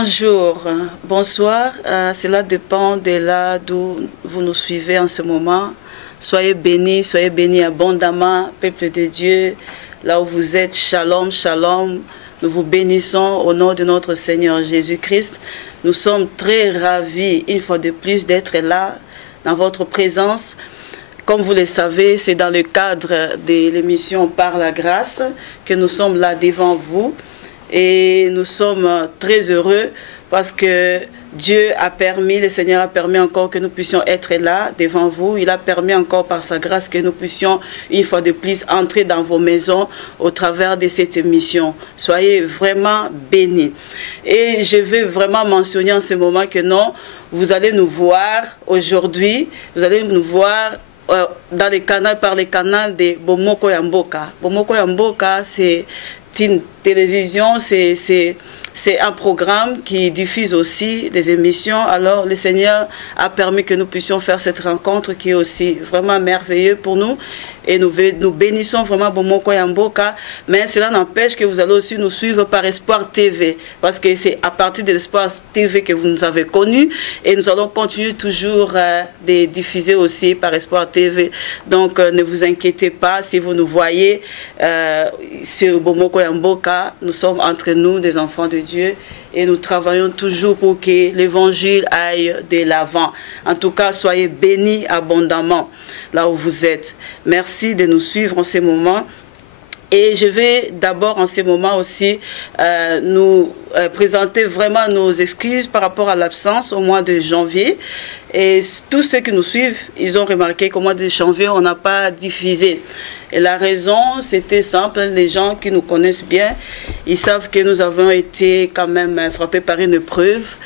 Bonjour, bonsoir. Cela dépend de là d'où vous nous suivez en ce moment. Soyez bénis abondamment, peuple de Dieu. Là où vous êtes, shalom, shalom. Nous vous bénissons au nom de notre Seigneur Jésus-Christ. Nous sommes très ravis, une fois de plus, d'être là, dans votre présence. Comme vous le savez, c'est dans le cadre de l'émission Par la grâce que nous sommes là devant vous. Et nous sommes très heureux parce que Dieu a permis, le Seigneur a permis encore que nous puissions être là devant vous. Il a permis encore par sa grâce que nous puissions une fois de plus entrer dans vos maisons au travers de cette émission. Soyez vraiment bénis. Et je veux vraiment mentionner en ce moment que non, vous allez nous voir aujourd'hui, vous allez nous voir dans les canaux, par les canaux de Bomoko Yamboka. Bomoko Yamboka, c'est une télévision, c'est un programme qui diffuse aussi des émissions. Alors le Seigneur a permis que nous puissions faire cette rencontre qui est aussi vraiment merveilleuse pour nous. Et nous bénissons vraiment Bomoko Yamboka. Mais cela n'empêche que vous allez aussi nous suivre par Espoir TV. Parce que c'est à partir de l'Espoir TV que vous nous avez connus. Et nous allons continuer toujours de diffuser aussi par Espoir TV. Donc ne vous inquiétez pas si vous nous voyez sur Bomoko Yamboka. Nous sommes entre nous des enfants de Dieu. Et nous travaillons toujours pour que l'évangile aille de l'avant. En tout cas, soyez bénis abondamment là où vous êtes. Merci de nous suivre en ces moments. Et je vais d'abord en ces moments aussi nous présenter vraiment nos excuses par rapport à l'absence au mois de janvier. Et tous ceux qui nous suivent, ils ont remarqué qu'au mois de janvier, on n'a pas diffusé. Et la raison, c'était simple, les gens qui nous connaissent bien, ils savent que nous avons été quand même frappés par une épreuve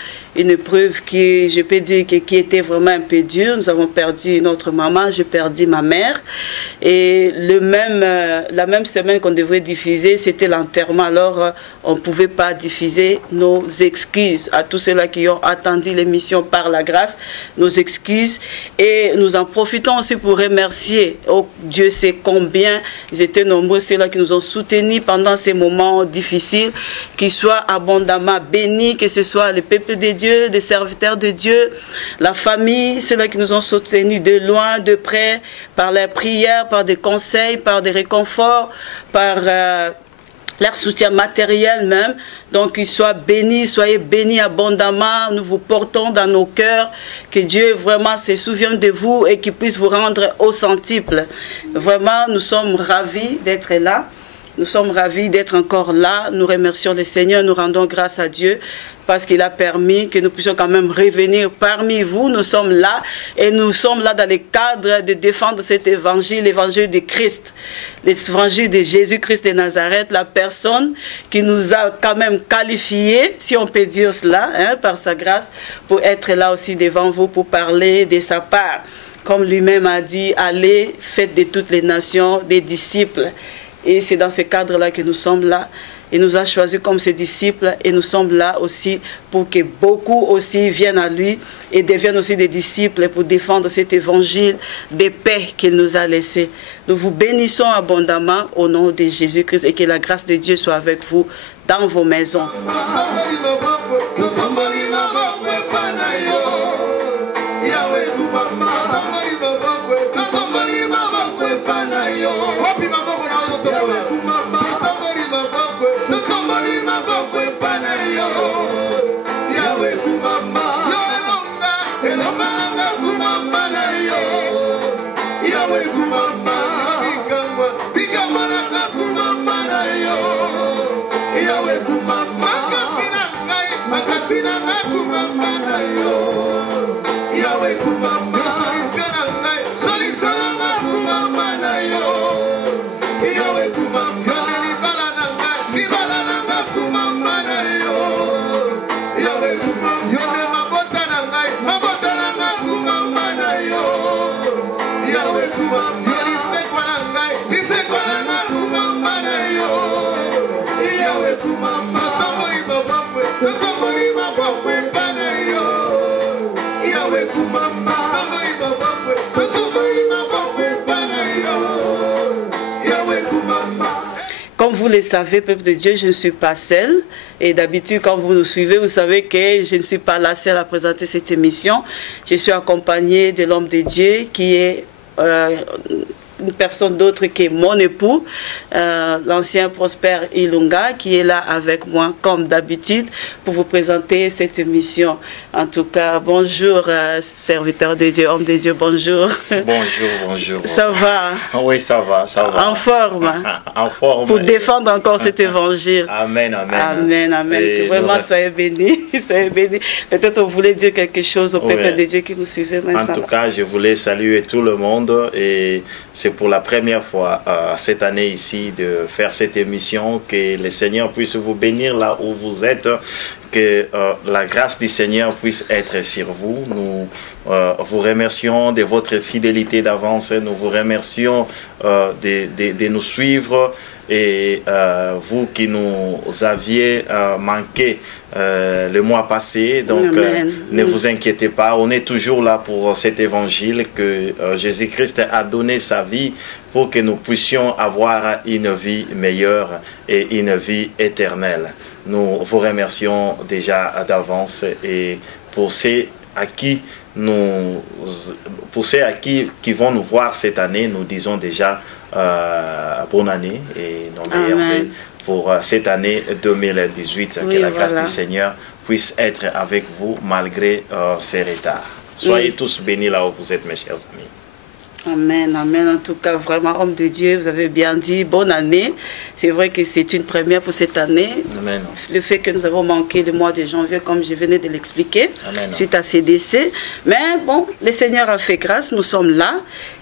qui, je peux dire, qui était vraiment un peu dure. Nous avons perdu notre maman, j'ai perdu ma mère. Et la même semaine qu'on devrait diffuser, c'était l'enterrement. Alors, on ne pouvait pas diffuser. Nos excuses à tous ceux-là qui ont attendu l'émission Par la grâce, nos excuses. Et nous en profitons aussi pour remercier, oh Dieu sait combien ils étaient nombreux, ceux-là qui nous ont soutenus pendant ces moments difficiles, qu'ils soient abondamment bénis, que ce soit le peuple de Dieu, des serviteurs de Dieu, la famille, ceux-là qui nous ont soutenus de loin, de près, par leurs prières, par des conseils, par des réconforts, par leur soutien matériel même. Donc qu'ils soient bénis, soyez bénis abondamment. Nous vous portons dans nos cœurs. Que Dieu vraiment se souvienne de vous et qu'il puisse vous rendre au centuple. Vraiment, nous sommes ravis d'être là. Nous sommes ravis d'être encore là. Nous remercions le Seigneur, nous rendons grâce à Dieu parce qu'il a permis que nous puissions quand même revenir parmi vous. Nous sommes là et nous sommes là dans le cadre de défendre cet évangile, l'évangile de Christ, l'évangile de Jésus-Christ de Nazareth, la personne qui nous a quand même qualifiés, si on peut dire cela, hein, par sa grâce, pour être là aussi devant vous, pour parler de sa part. Comme lui-même a dit, allez, faites de toutes les nations des disciples. Et c'est dans ce cadre-là que nous sommes là. Il nous a choisis comme ses disciples et nous sommes là aussi pour que beaucoup aussi viennent à lui et deviennent aussi des disciples pour défendre cet évangile de paix qu'il nous a laissé. Nous vous bénissons abondamment au nom de Jésus-Christ et que la grâce de Dieu soit avec vous dans vos maisons. vous le savez, peuple de Dieu, je ne suis pas seule. Et d'habitude, quand vous nous suivez, vous savez que je ne suis pas la seule à présenter cette émission. Je suis accompagnée de l'homme de Dieu qui est une personne d'autre que mon époux, l'ancien Prosper Ilunga, qui est là avec moi, comme d'habitude, pour vous présenter cette émission. En tout cas, bonjour, serviteur de Dieu, homme de Dieu, bonjour. Bonjour, bonjour. Ça va? Oui, ça va, ça va. En forme. En forme. Pour défendre encore cet évangile. Amen, amen. Amen, amen. Que vraiment, soyez bénis. Soyez bénis. Peut-être vous voulez dire quelque chose au peuple de Dieu qui nous suivait maintenant. En tout cas, je voulais saluer tout le monde et c'est pour la première fois cette année ici de faire cette émission, que le Seigneur puisse vous bénir là où vous êtes, que la grâce du Seigneur puisse être sur vous. Nous vous remercions de votre fidélité d'avance, nous vous remercions de nous suivre et vous qui nous aviez manqué le mois passé, donc ne vous inquiétez pas, on est toujours là pour cet évangile que Jésus-Christ a donné sa vie pour que nous puissions avoir une vie meilleure et une vie éternelle. Nous vous remercions déjà d'avance et pour ceux à qui qui vont nous voir cette année, nous disons déjà bonne année et nos meilleurs vœux pour cette année 2018. Oui, que la grâce du Seigneur puisse être avec vous malgré ces retards. Soyez tous bénis là où vous êtes, mes chers amis. Amen, amen. En tout cas, vraiment, homme de Dieu, vous avez bien dit, bonne année. C'est vrai que c'est une première pour cette année. Amen. Le fait que nous avons manqué le mois de janvier, comme je venais de l'expliquer, suite à ces décès. Mais bon, le Seigneur a fait grâce, nous sommes là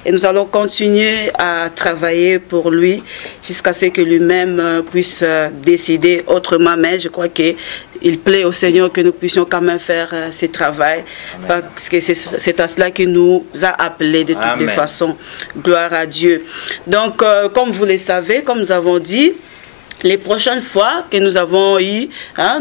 et nous allons continuer à travailler pour lui jusqu'à ce que lui-même puisse décider autrement. Mais je crois que il plaît au Seigneur que nous puissions quand même faire ce travail. Amen. Parce que c'est à cela qu'il nous a appelés de toutes les façons. Gloire à Dieu. Donc, comme vous le savez, comme nous avons dit, les prochaines fois que nous avons eu,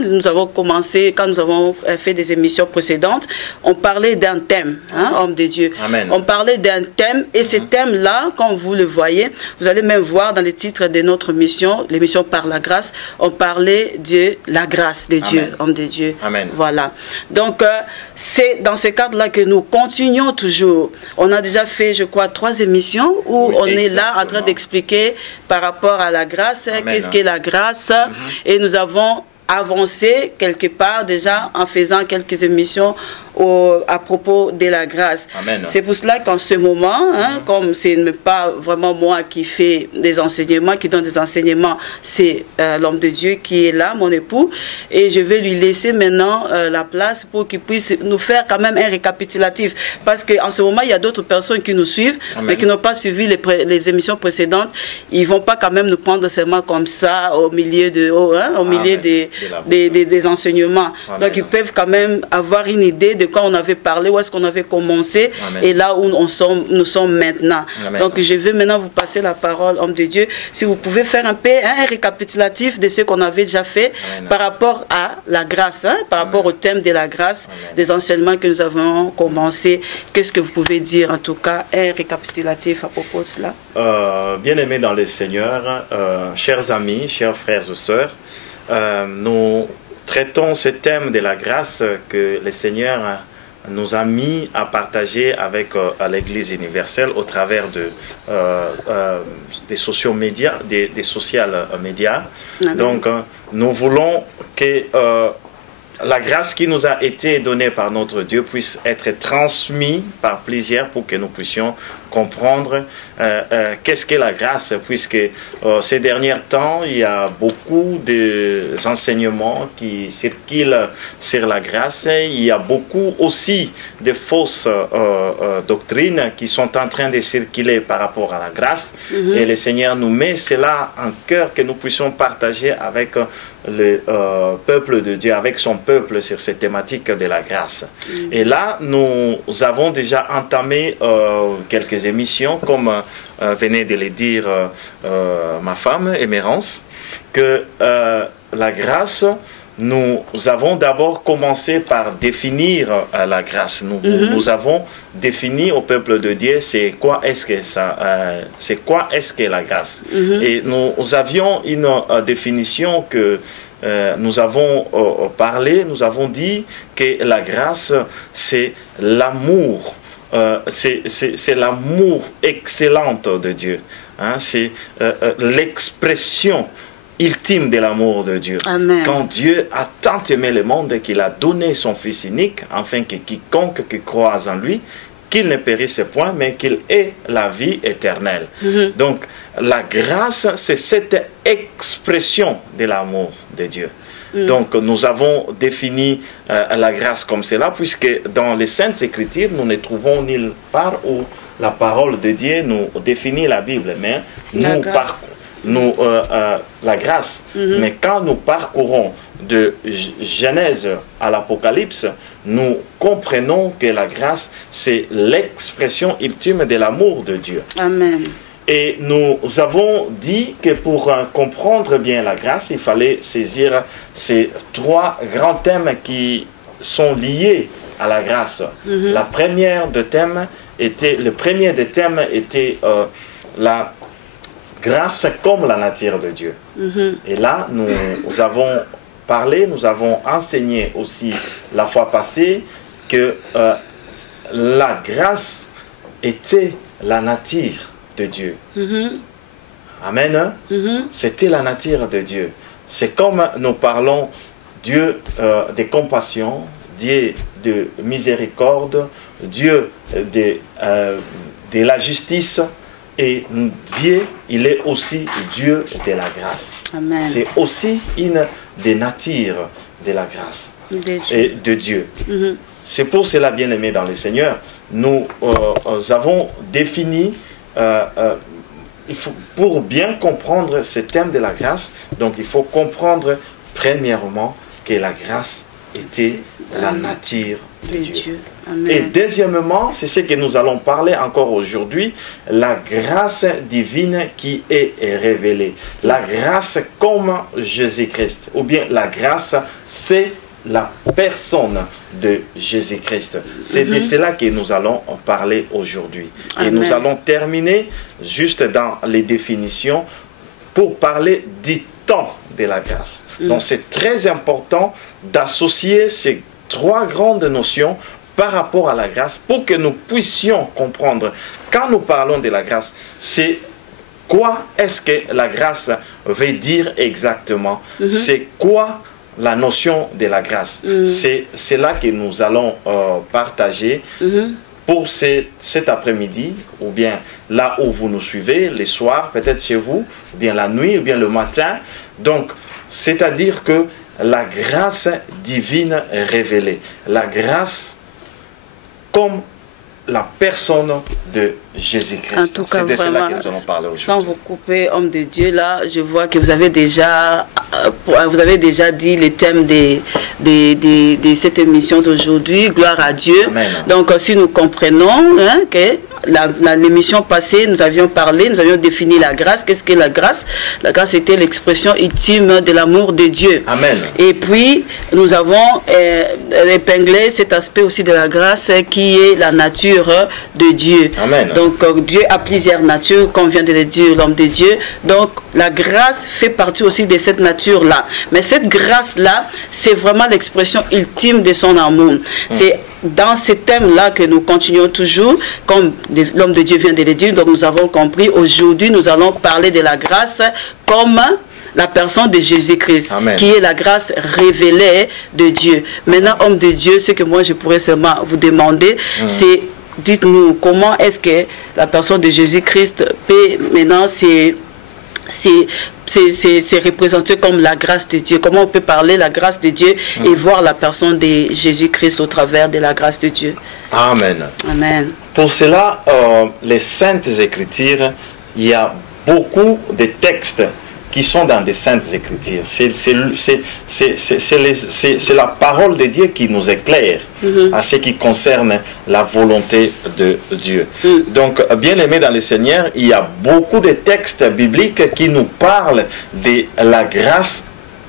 nous avons commencé, quand nous avons fait des émissions précédentes, on parlait d'un thème, homme de Dieu. Amen. On parlait d'un thème et ce thème-là, comme vous le voyez, vous allez même voir dans le titre de notre mission, l'émission Par la grâce, on parlait de la grâce de Dieu, homme de Dieu. Amen. Voilà. Donc, c'est dans ce cadre-là que nous continuons toujours. On a déjà fait, je crois, 3 émissions où on est là en train d'expliquer par rapport à la grâce, qu'est-ce qu'est la grâce, et nous avons avancé quelque part déjà en faisant quelques émissions à propos de la grâce. C'est pour cela qu'en ce moment, comme ce n'est pas vraiment moi qui fais des enseignements, qui donne des enseignements, c'est l'homme de Dieu qui est là, mon époux, et je vais lui laisser maintenant la place pour qu'il puisse nous faire quand même un récapitulatif, parce qu'en ce moment, il y a d'autres personnes qui nous suivent, mais qui n'ont pas suivi les émissions précédentes. Ils ne vont pas quand même nous prendre seulement comme ça au milieu, des enseignements. Donc, ils peuvent quand même avoir une idée de quoi on avait parlé, où est-ce qu'on avait commencé, et là où nous sommes maintenant. Donc je vais maintenant vous passer la parole, homme de Dieu. Si vous pouvez faire un peu un récapitulatif de ce qu'on avait déjà fait par rapport à la grâce, par rapport au thème de la grâce, des enseignements que nous avons commencé. Qu'est-ce que vous pouvez dire, en tout cas, un récapitulatif à propos de cela? Bien-aimés dans le Seigneur, chers amis, chers frères et sœurs, nous traitons ce thème de la grâce que le Seigneur nous a mis à partager avec l'Église universelle au travers des social médias. Donc, nous voulons que la grâce qui nous a été donnée par notre Dieu puisse être transmise par plusieurs pour que nous puissions comprendre qu'est-ce qu'est la grâce, puisque ces derniers temps, il y a beaucoup d'enseignements qui circulent sur la grâce. Il y a beaucoup aussi de fausses doctrines qui sont en train de circuler par rapport à la grâce. Et le Seigneur nous met cela en cœur, que nous puissions partager avec le peuple de Dieu, avec son peuple sur cette thématique de la grâce. Et là, nous avons déjà entamé quelques émissions, comme venait de le dire ma femme, Émérance, que la grâce nous avons d'abord commencé par définir la grâce. Nous avons défini au peuple de Dieu c'est quoi est-ce que la grâce. Et nous avions une définition que nous avons parlé, nous avons dit que la grâce c'est l'amour. C'est l'amour excellent de Dieu. Hein, c'est l'expression ultime de l'amour de Dieu. Amen. Quand Dieu a tant aimé le monde qu'il a donné son Fils unique, afin que quiconque qui croise en lui, qu'il ne périsse point, mais qu'il ait la vie éternelle. Donc, la grâce, c'est cette expression de l'amour de Dieu. Donc, nous avons défini la grâce comme cela, puisque dans les Saintes Écritures, nous ne trouvons nulle part où la parole de Dieu nous définit la Bible, mais la grâce. Mais quand nous parcourons de Genèse à l'Apocalypse, nous comprenons que la grâce, c'est l'expression ultime de l'amour de Dieu. Amen. Et nous avons dit que pour comprendre bien la grâce, il fallait saisir ces trois grands thèmes qui sont liés à la grâce. Le premier des thèmes était la grâce comme la nature de Dieu. Et là, nous avons parlé, nous avons enseigné aussi la fois passée que la grâce était la nature de Dieu. Amen. C'était la nature de Dieu. C'est comme nous parlons Dieu de compassion, Dieu de miséricorde, Dieu de la justice, et Dieu, il est aussi Dieu de la grâce. C'est aussi une des natures de la grâce et de Dieu. C'est pour cela, bien aimé dans le Seigneur, nous avons défini, pour bien comprendre ce thème de la grâce, donc il faut comprendre premièrement que la grâce était la nature de Dieu. Et deuxièmement, c'est ce que nous allons parler encore aujourd'hui, la grâce divine qui est révélée. La grâce comme Jésus-Christ, ou bien la grâce, c'est la personne de Jésus-Christ. C'est de cela que nous allons en parler aujourd'hui. Et nous allons terminer juste dans les définitions pour parler du temps de la grâce. Donc c'est très important d'associer ces trois grandes notions par rapport à la grâce pour que nous puissions comprendre. Quand nous parlons de la grâce, c'est quoi est-ce que la grâce veut dire exactement? C'est quoi la notion de la grâce? C'est là que nous allons partager pour cet après-midi, ou bien là où vous nous suivez, les soirs, peut-être chez vous, ou bien la nuit, ou bien le matin. Donc, c'est-à-dire que la grâce divine révélée, la grâce comme la personne de Jésus-Christ. En tout cas, c'est de cela vraiment, que nous allons parler aujourd'hui. Sans vous couper, homme de Dieu, là, je vois que vous avez déjà dit les thèmes de cette émission d'aujourd'hui. Gloire à Dieu. Amen. Donc, si nous comprenons que l'émission passée, nous avions parlé, nous avions défini la grâce. Qu'est-ce que la grâce? La grâce était l'expression ultime de l'amour de Dieu. Amen. Et puis, nous avons épinglé cet aspect aussi de la grâce qui est la nature de Dieu. Amen. Donc, Dieu a plusieurs natures, comme vient de le dire l'homme de Dieu. Donc, la grâce fait partie aussi de cette nature-là. Mais cette grâce-là, c'est vraiment l'expression ultime de son amour. C'est dans ce thème-là que nous continuons toujours, comme l'homme de Dieu vient de le dire. Donc, nous avons compris. Aujourd'hui, nous allons parler de la grâce comme la personne de Jésus-Christ, qui est la grâce révélée de Dieu. Maintenant, homme de Dieu, ce que moi je pourrais seulement vous demander, c'est, dites-nous, comment est-ce que la personne de Jésus-Christ peut maintenant c'est représenté comme la grâce de Dieu. Comment on peut parler la grâce de Dieu et voir la personne de Jésus-Christ au travers de la grâce de Dieu. Amen. Amen. Pour cela, les Saintes Écritures, il y a beaucoup de textes qui sont dans des Saintes Écritures. C'est la parole de Dieu qui nous éclaire à ce qui concerne la volonté de Dieu. Donc, bien aimé dans le Seigneur, il y a beaucoup de textes bibliques qui nous parlent de la grâce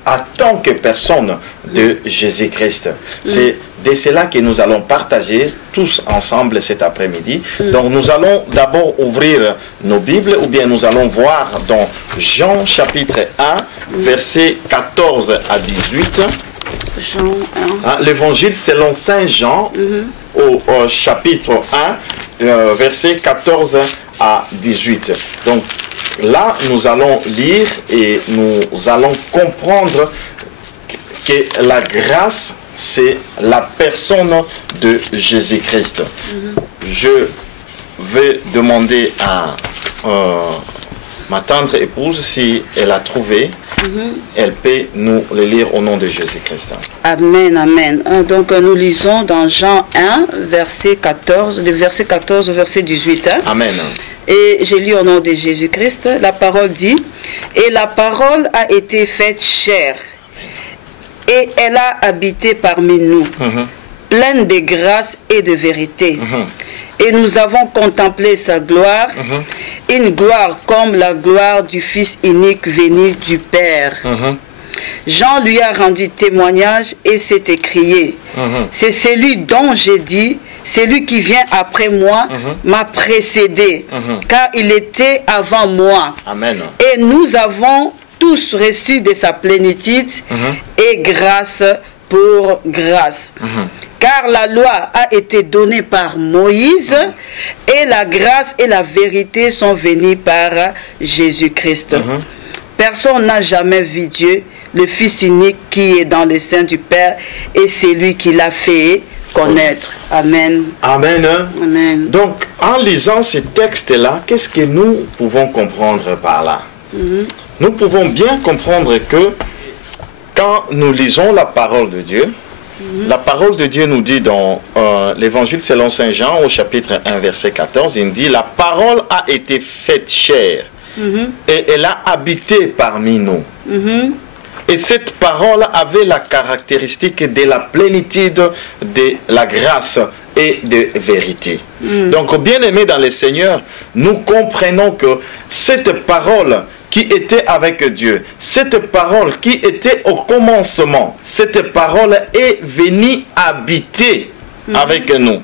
en tant que personne de Jésus-Christ. C'est de cela que nous allons partager tous ensemble cet après-midi. Donc nous allons d'abord ouvrir nos Bibles, ou bien nous allons voir dans Jean chapitre 1, versets 14 à 18. Jean 1. L'évangile selon Saint Jean, au chapitre 1, versets 14 à 18. Donc là, nous allons lire et nous allons comprendre que la grâce, c'est la personne de Jésus-Christ. Je vais demander à ma tendre épouse, si elle a trouvé, elle peut nous le lire au nom de Jésus-Christ. Amen, amen. Donc nous lisons dans Jean 1, verset 14, de verset 14 au verset 18. Amen. Et j'ai lu au nom de Jésus-Christ, la parole dit, « Et la parole a été faite chair, et elle a habité parmi nous, pleine de grâce et de vérité. Et nous avons contemplé sa gloire, une gloire comme la gloire du Fils unique venu du Père. » Jean lui a rendu témoignage et s'est écrié, c'est celui dont j'ai dit, celui qui vient après moi m'a précédé, car il était avant moi. Amen. Et nous avons tous reçu de sa plénitude et grâce pour grâce. Car la loi a été donnée par Moïse et la grâce et la vérité sont venues par Jésus-Christ. Personne n'a jamais vu Dieu, le Fils unique qui est dans le sein du Père, et c'est lui qui l'a fait connaître. Amen. Amen. Amen. Donc, en lisant ces textes-là, qu'est-ce que nous pouvons comprendre par là? Nous pouvons bien comprendre que quand nous lisons la parole de Dieu, la parole de Dieu nous dit dans l'évangile selon Saint Jean, au chapitre 1, verset 14, il dit, la parole a été faite chair et elle a habité parmi nous. Et cette parole avait la caractéristique de la plénitude de la grâce et de vérité. Donc, bien-aimés dans le Seigneur, nous comprenons que cette parole qui était avec Dieu, cette parole qui était au commencement, cette parole est venue habiter avec nous.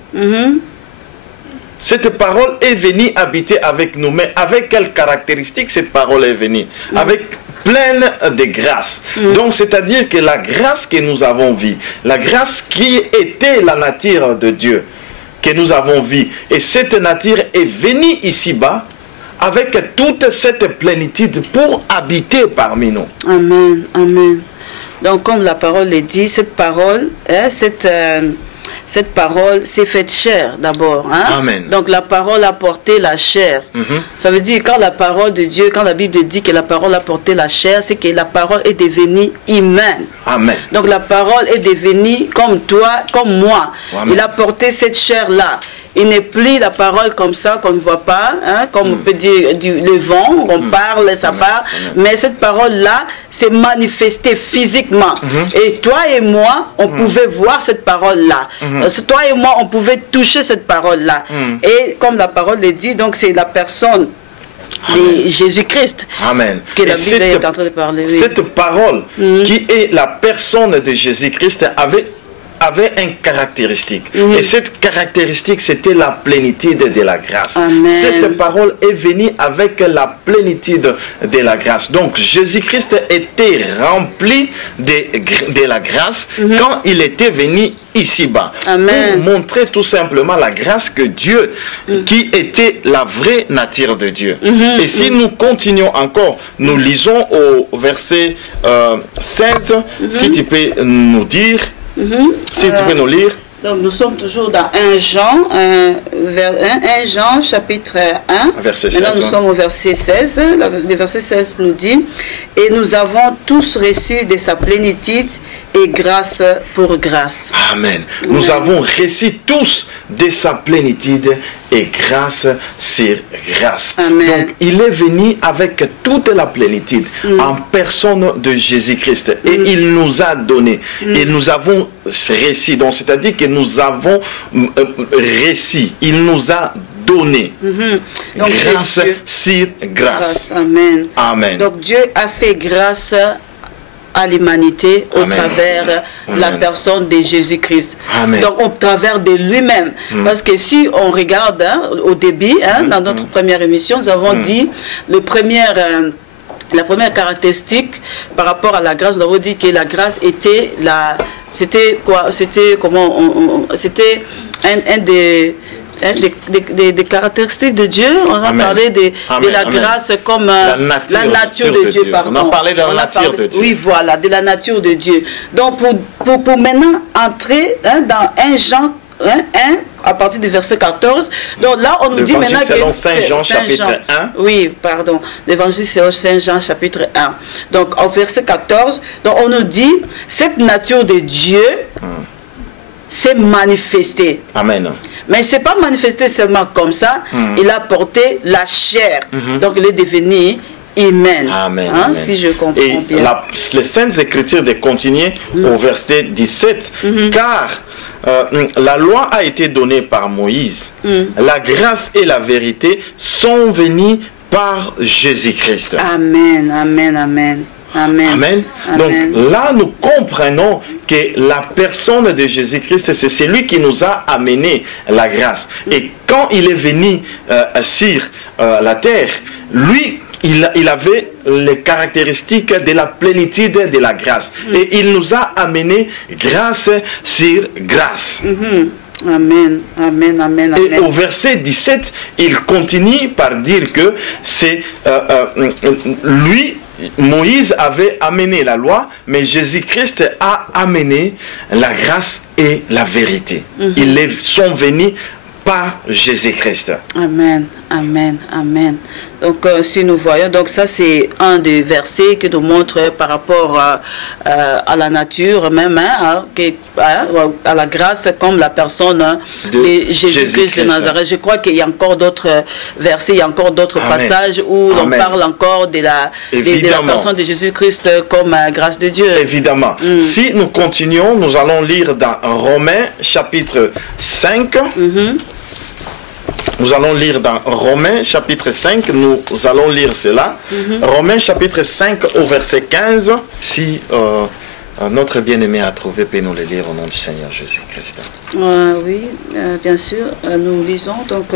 Cette parole est venue habiter avec nous. Mais avec quelle caractéristique cette parole est venue? Avec pleine de grâce. Donc, c'est-à-dire que la grâce que nous avons vue, la grâce qui était la nature de Dieu, que nous avons vue, et cette nature est venue ici-bas, avec toute cette plénitude pour habiter parmi nous. Amen, amen. Donc, comme la parole le dit, cette parole, cette parole s'est faite chair d'abord. Amen. Donc la parole a porté la chair. Ça veut dire quand la parole de Dieu, quand la Bible dit que la parole a porté la chair, c'est que la parole est devenue humaine. Amen. Donc la parole est devenue comme toi, comme moi. Amen. Il a porté cette chair-là. Il n'est plus la parole comme ça qu'on ne voit pas, comme on peut dire le vent, on parle, ça part. Mais cette parole-là s'est manifestée physiquement. Et toi et moi, on pouvait voir cette parole-là. Toi et moi, on pouvait toucher cette parole-là. Et comme la parole le dit, donc c'est la personne de Jésus-Christ que la Bible est en train de parler. Oui. Cette parole qui est la personne de Jésus-Christ avait une caractéristique. Et cette caractéristique, c'était la plénitude de la grâce. Amen. Cette parole est venue avec la plénitude de la grâce. Donc, Jésus-Christ était rempli de la grâce quand il était venu ici-bas. Pour montrer tout simplement la grâce que Dieu, qui était la vraie nature de Dieu. Et si nous continuons encore, nous lisons au verset 16, si tu peux nous dire, si tu peux nous lire. Donc nous sommes toujours dans 1 Jean, 1 Jean chapitre 1. Verset 16. Maintenant nous sommes au verset 16. Le verset 16 nous dit, et nous avons tous reçu de sa plénitude et grâce pour grâce. Amen. Nous avons reçu tous de sa plénitude et grâce sur grâce. Amen. Donc il est venu avec toute la plénitude en personne de Jésus-Christ et il nous a donné et nous avons reçu. Donc c'est-à-dire que nous avons reçu, il nous a donné Donc, grâce sur grâce. Amen. Amen. Donc Dieu a fait grâce à l'humanité au travers la personne de Jésus-Christ. Donc au travers de lui-même. Parce que si on regarde au début, dans notre première émission, nous avons dit la première caractéristique par rapport à la grâce, nous avons dit que la grâce était c'était quoi? C'était comment? C'était un des caractéristiques de Dieu. On a parlé de la grâce comme la nature de Dieu. Pardon. On a parlé de la nature de Dieu. Oui, voilà, de la nature de Dieu. Donc, pour maintenant entrer dans 1 Jean 1, à partir du verset 14. Donc là, on nous dit maintenant que... selon Saint Jean, chapitre 1. Oui, pardon. L'évangile selon Saint Jean, chapitre 1. Donc, au verset 14, donc on nous dit, cette nature de Dieu s'est manifestée. Amen. Mais ce n'est pas manifesté seulement comme ça. Il a porté la chair. Donc, il est devenu humain. Amen, hein, amen. Si je comprends bien. Les Saintes Écritures de continuer au verset 17. Car la loi a été donnée par Moïse. La grâce et la vérité sont venues par Jésus-Christ. Amen, amen, amen. Amen. Amen. Donc là, nous comprenons que la personne de Jésus-Christ, c'est celui qui nous a amené la grâce. Et quand il est venu sur la terre, lui, il avait les caractéristiques de la plénitude de la grâce. Et il nous a amené grâce sur grâce. Amen, amen, amen, amen. Et au verset 17, il continue par dire que c'est lui, Moïse avait amené la loi, mais Jésus-Christ a amené la grâce et la vérité. Ils sont venus par Jésus-Christ. Amen, amen, amen. Donc, si nous voyons, donc ça c'est un des versets qui nous montre par rapport à la nature même, à la grâce comme la personne de Jésus-Christ de Nazareth. Je crois qu'il y a encore d'autres versets, il y a encore d'autres passages où l'on parle encore de la personne de Jésus-Christ comme grâce de Dieu. Évidemment. Si nous continuons, nous allons lire dans Romains chapitre 5. Nous allons lire dans Romains chapitre 5, nous allons lire cela. Romains chapitre 5 au verset 15. Si notre bien-aimé a trouvé, peut nous le lire au nom du Seigneur Jésus-Christ. Oui, bien sûr. Nous lisons donc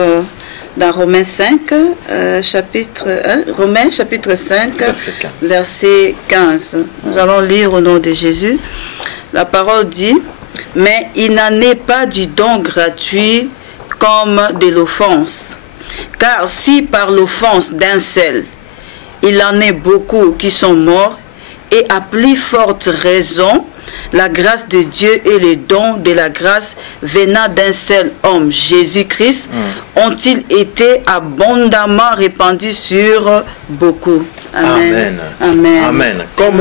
dans Romains 5, Romains chapitre 5, verset 15. Nous allons lire au nom de Jésus. La parole dit, « Mais il n'en est pas du don gratuit comme de l'offense. Car si par l'offense d'un seul, il en est beaucoup qui sont morts, et à plus forte raison, la grâce de Dieu et les dons de la grâce venant d'un seul homme, Jésus-Christ, ont-ils été abondamment répandus sur beaucoup. » Amen. Amen. Amen. Comme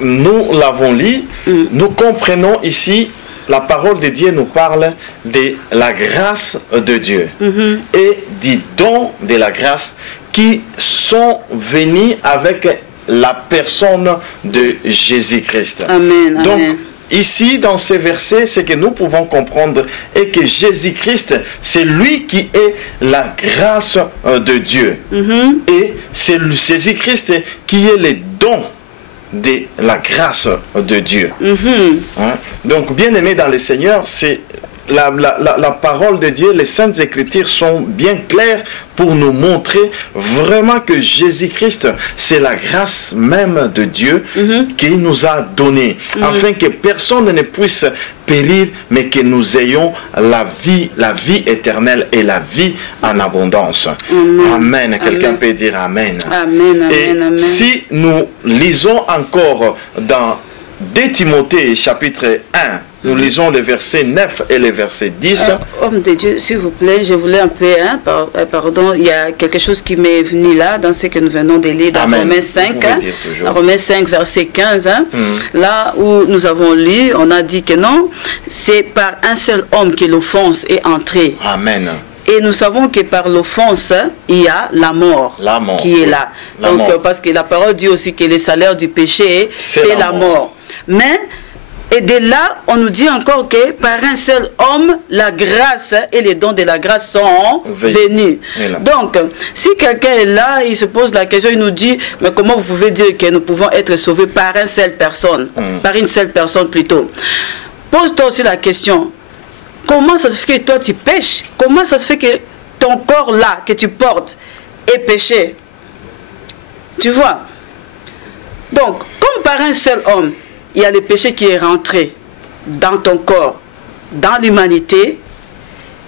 nous l'avons lu, nous comprenons ici la parole de Dieu nous parle de la grâce de Dieu et du don de la grâce qui sont venus avec la personne de Jésus-Christ. Amen. Donc, amen. Ici, dans ces versets, ce que nous pouvons comprendre est que Jésus-Christ, c'est lui qui est la grâce de Dieu. Et c'est Jésus-Christ qui est le don de la grâce de Dieu. Donc, bien aimé dans le Seigneur, c'est la parole de Dieu, les Saintes Écritures sont bien claires pour nous montrer vraiment que Jésus-Christ, c'est la grâce même de Dieu qu'il nous a donnée, afin que personne ne puisse périr, mais que nous ayons la vie éternelle et la vie en abondance. Amen. Quelqu'un peut dire Amen. Amen. Et Amen. si nous lisons encore dans 2 Timothée chapitre 1, nous lisons les versets 9 et les versets 10. Homme de Dieu, s'il vous plaît, je voulais un peu, pardon, il y a quelque chose qui m'est venu là, dans ce que nous venons de lire, dans Romains 5, Romains 5, verset 15, là où nous avons lu, on a dit que non, c'est par un seul homme que l'offense est entrée. Amen. Et nous savons que par l'offense, il y a la mort qui est là. Donc, parce que la parole dit aussi que le salaire du péché, c'est la mort. Mais Et de là, on nous dit encore que par un seul homme, la grâce et les dons de la grâce sont venus. Donc, si quelqu'un est là, il se pose la question, il nous dit, mais comment vous pouvez dire que nous pouvons être sauvés par une seule personne, par une seule personne plutôt? Pose-toi aussi la question, comment ça se fait que toi tu pêches? Comment ça se fait que ton corps là, que tu portes, est péché? Tu vois? Donc, comme par un seul homme, il y a le péché qui est rentré dans ton corps, dans l'humanité,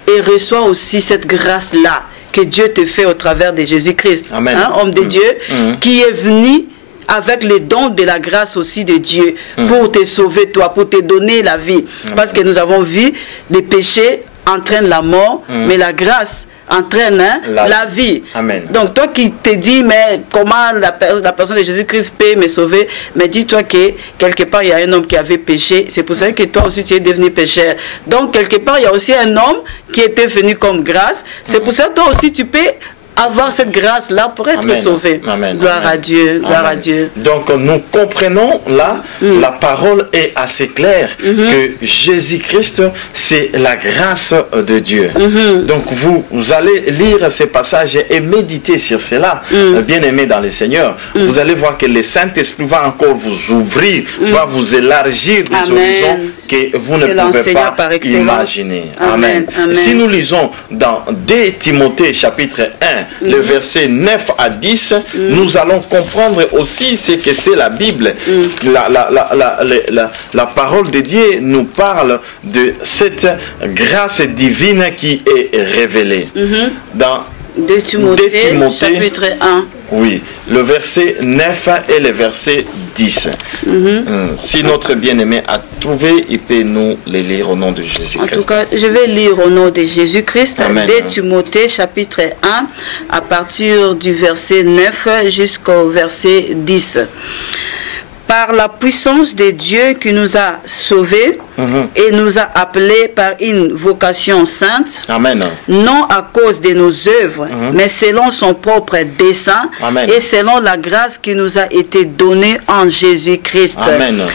et reçoit aussi cette grâce-là que Dieu te fait au travers de Jésus-Christ, hein, homme de Dieu, qui est venu avec les dons de la grâce aussi de Dieu pour te sauver toi, pour te donner la vie. Parce que nous avons vu, les péchés entraînent la mort, mais la grâce entraîne la vie. Amen. Donc toi qui te dis, mais comment la personne de Jésus-Christ peut me sauver? Mais dis-toi que quelque part il y a un homme qui avait péché, c'est pour ça que toi aussi tu es devenu pécheur. Donc quelque part il y a aussi un homme qui était venu comme grâce, c'est pour ça que toi aussi tu peux avoir cette grâce-là pour être sauvé. Amen. Gloire à Dieu, gloire à Dieu. Donc nous comprenons là, la parole est assez claire que Jésus-Christ, c'est la grâce de Dieu. Donc vous allez lire ces passages et méditer sur cela, bien-aimés dans le Seigneur. Vous allez voir que le Saint-Esprit va encore vous ouvrir, va vous élargir des horizons que vous ne pouvez pas imaginer. Amen. Si nous lisons dans 2 Timothée chapitre 1, le verset 9 à 10, nous allons comprendre aussi ce que c'est la Bible. La parole de Dieu nous parle de cette grâce divine qui est révélée. Dans 2 Timothée, chapitre 1. Oui, le verset 9 et le verset 10. Si notre bien-aimé a trouvé, il peut nous les lire au nom de Jésus-Christ. En tout cas, je vais lire au nom de Jésus-Christ, 2 Timothée, chapitre 1, à partir du verset 9 jusqu'au verset 10. Par la puissance de Dieu qui nous a sauvés et nous a appelés par une vocation sainte, Amen. Non à cause de nos œuvres, mais selon son propre dessein et selon la grâce qui nous a été donnée en Jésus-Christ,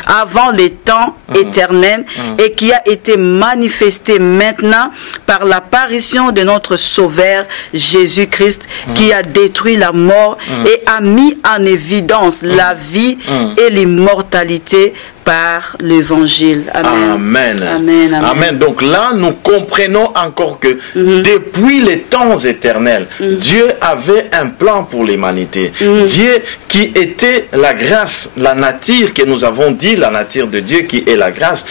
avant les temps éternels et qui a été manifestée maintenant par l'apparition de notre Sauveur Jésus-Christ qui a détruit la mort et a mis en évidence la vie et l'immortalité par l'évangile. Amen. Amen. Donc là, nous comprenons encore que depuis les temps éternels, Dieu avait un plan pour l'humanité. Dieu qui était la grâce, la nature que nous avons dit, la nature de Dieu qui est la grâce,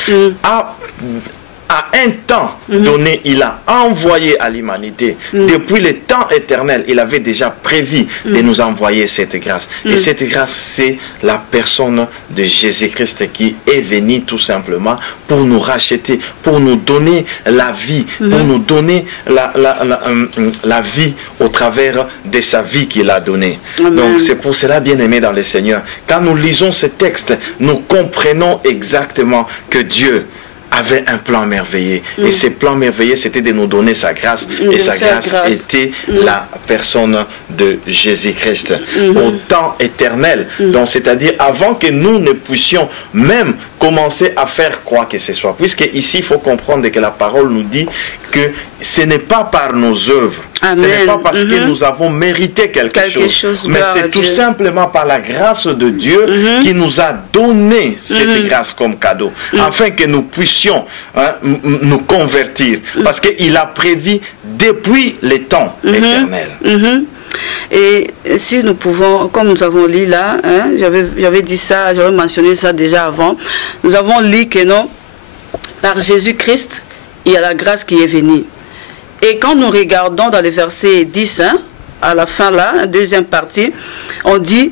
à un temps donné, il a envoyé à l'humanité. Depuis le temps éternel, il avait déjà prévu de nous envoyer cette grâce. Et cette grâce, c'est la personne de Jésus-Christ qui est venu tout simplement pour nous racheter, pour nous donner la vie, pour nous donner la vie au travers de sa vie qu'il a donnée. Donc c'est pour cela, bien-aimés dans le Seigneur, quand nous lisons ce texte, nous comprenons exactement que Dieu avait un plan merveilleux. Et ce plan merveilleux, c'était de nous donner sa grâce. Et sa grâce était la personne de Jésus-Christ. Au temps éternel. Donc, c'est-à-dire avant que nous ne puissions même commencer à faire quoi que ce soit. Puisque ici, il faut comprendre que la parole nous dit que ce n'est pas par nos œuvres. Ce n'est pas parce que nous avons mérité quelque chose. Mais c'est tout simplement par la grâce de Dieu qui nous a donné cette grâce comme cadeau. Afin que nous puissions nous convertir. Parce qu'il a prévu depuis les temps éternels. Et si nous pouvons, comme nous avons lu là, j'avais dit ça, j'avais mentionné ça déjà avant, nous avons lu que non, par Jésus-Christ, il y a la grâce qui est venue. Et quand nous regardons dans le verset 10, à la fin là, deuxième partie, on dit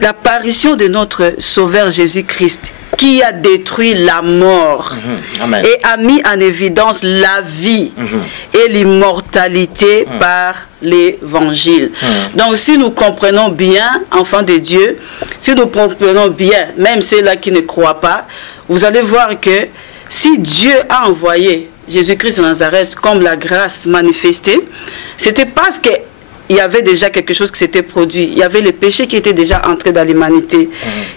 l'apparition de notre Sauveur Jésus-Christ qui a détruit la mort et a mis en évidence la vie et l'immortalité par l'évangile. Donc si nous comprenons bien, enfants de Dieu, si nous comprenons bien, même ceux-là qui ne croient pas, vous allez voir que si Dieu a envoyé Jésus-Christ de Nazareth comme la grâce manifestée, c'était parce que il y avait déjà quelque chose qui s'était produit. Il y avait le péché qui était déjà entré dans l'humanité.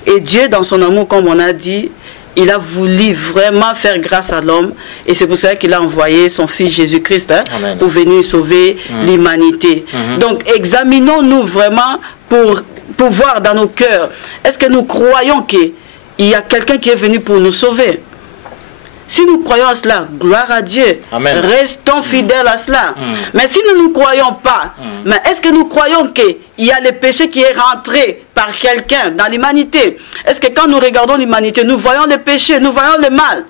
Et Dieu, dans son amour, comme on a dit, il a voulu vraiment faire grâce à l'homme. Et c'est pour ça qu'il a envoyé son fils Jésus-Christ pour venir sauver l'humanité. Donc, examinons-nous vraiment pour voir dans nos cœurs, est-ce que nous croyons qu'il y a quelqu'un qui est venu pour nous sauver? Si nous croyons à cela, gloire à Dieu. Amen. Restons fidèles à cela. Mais si nous ne croyons pas, mais est-ce que nous croyons qu'il y a le péché qui est rentré par quelqu'un dans l'humanité? Est-ce que quand nous regardons l'humanité, nous voyons le péché, nous voyons le mal?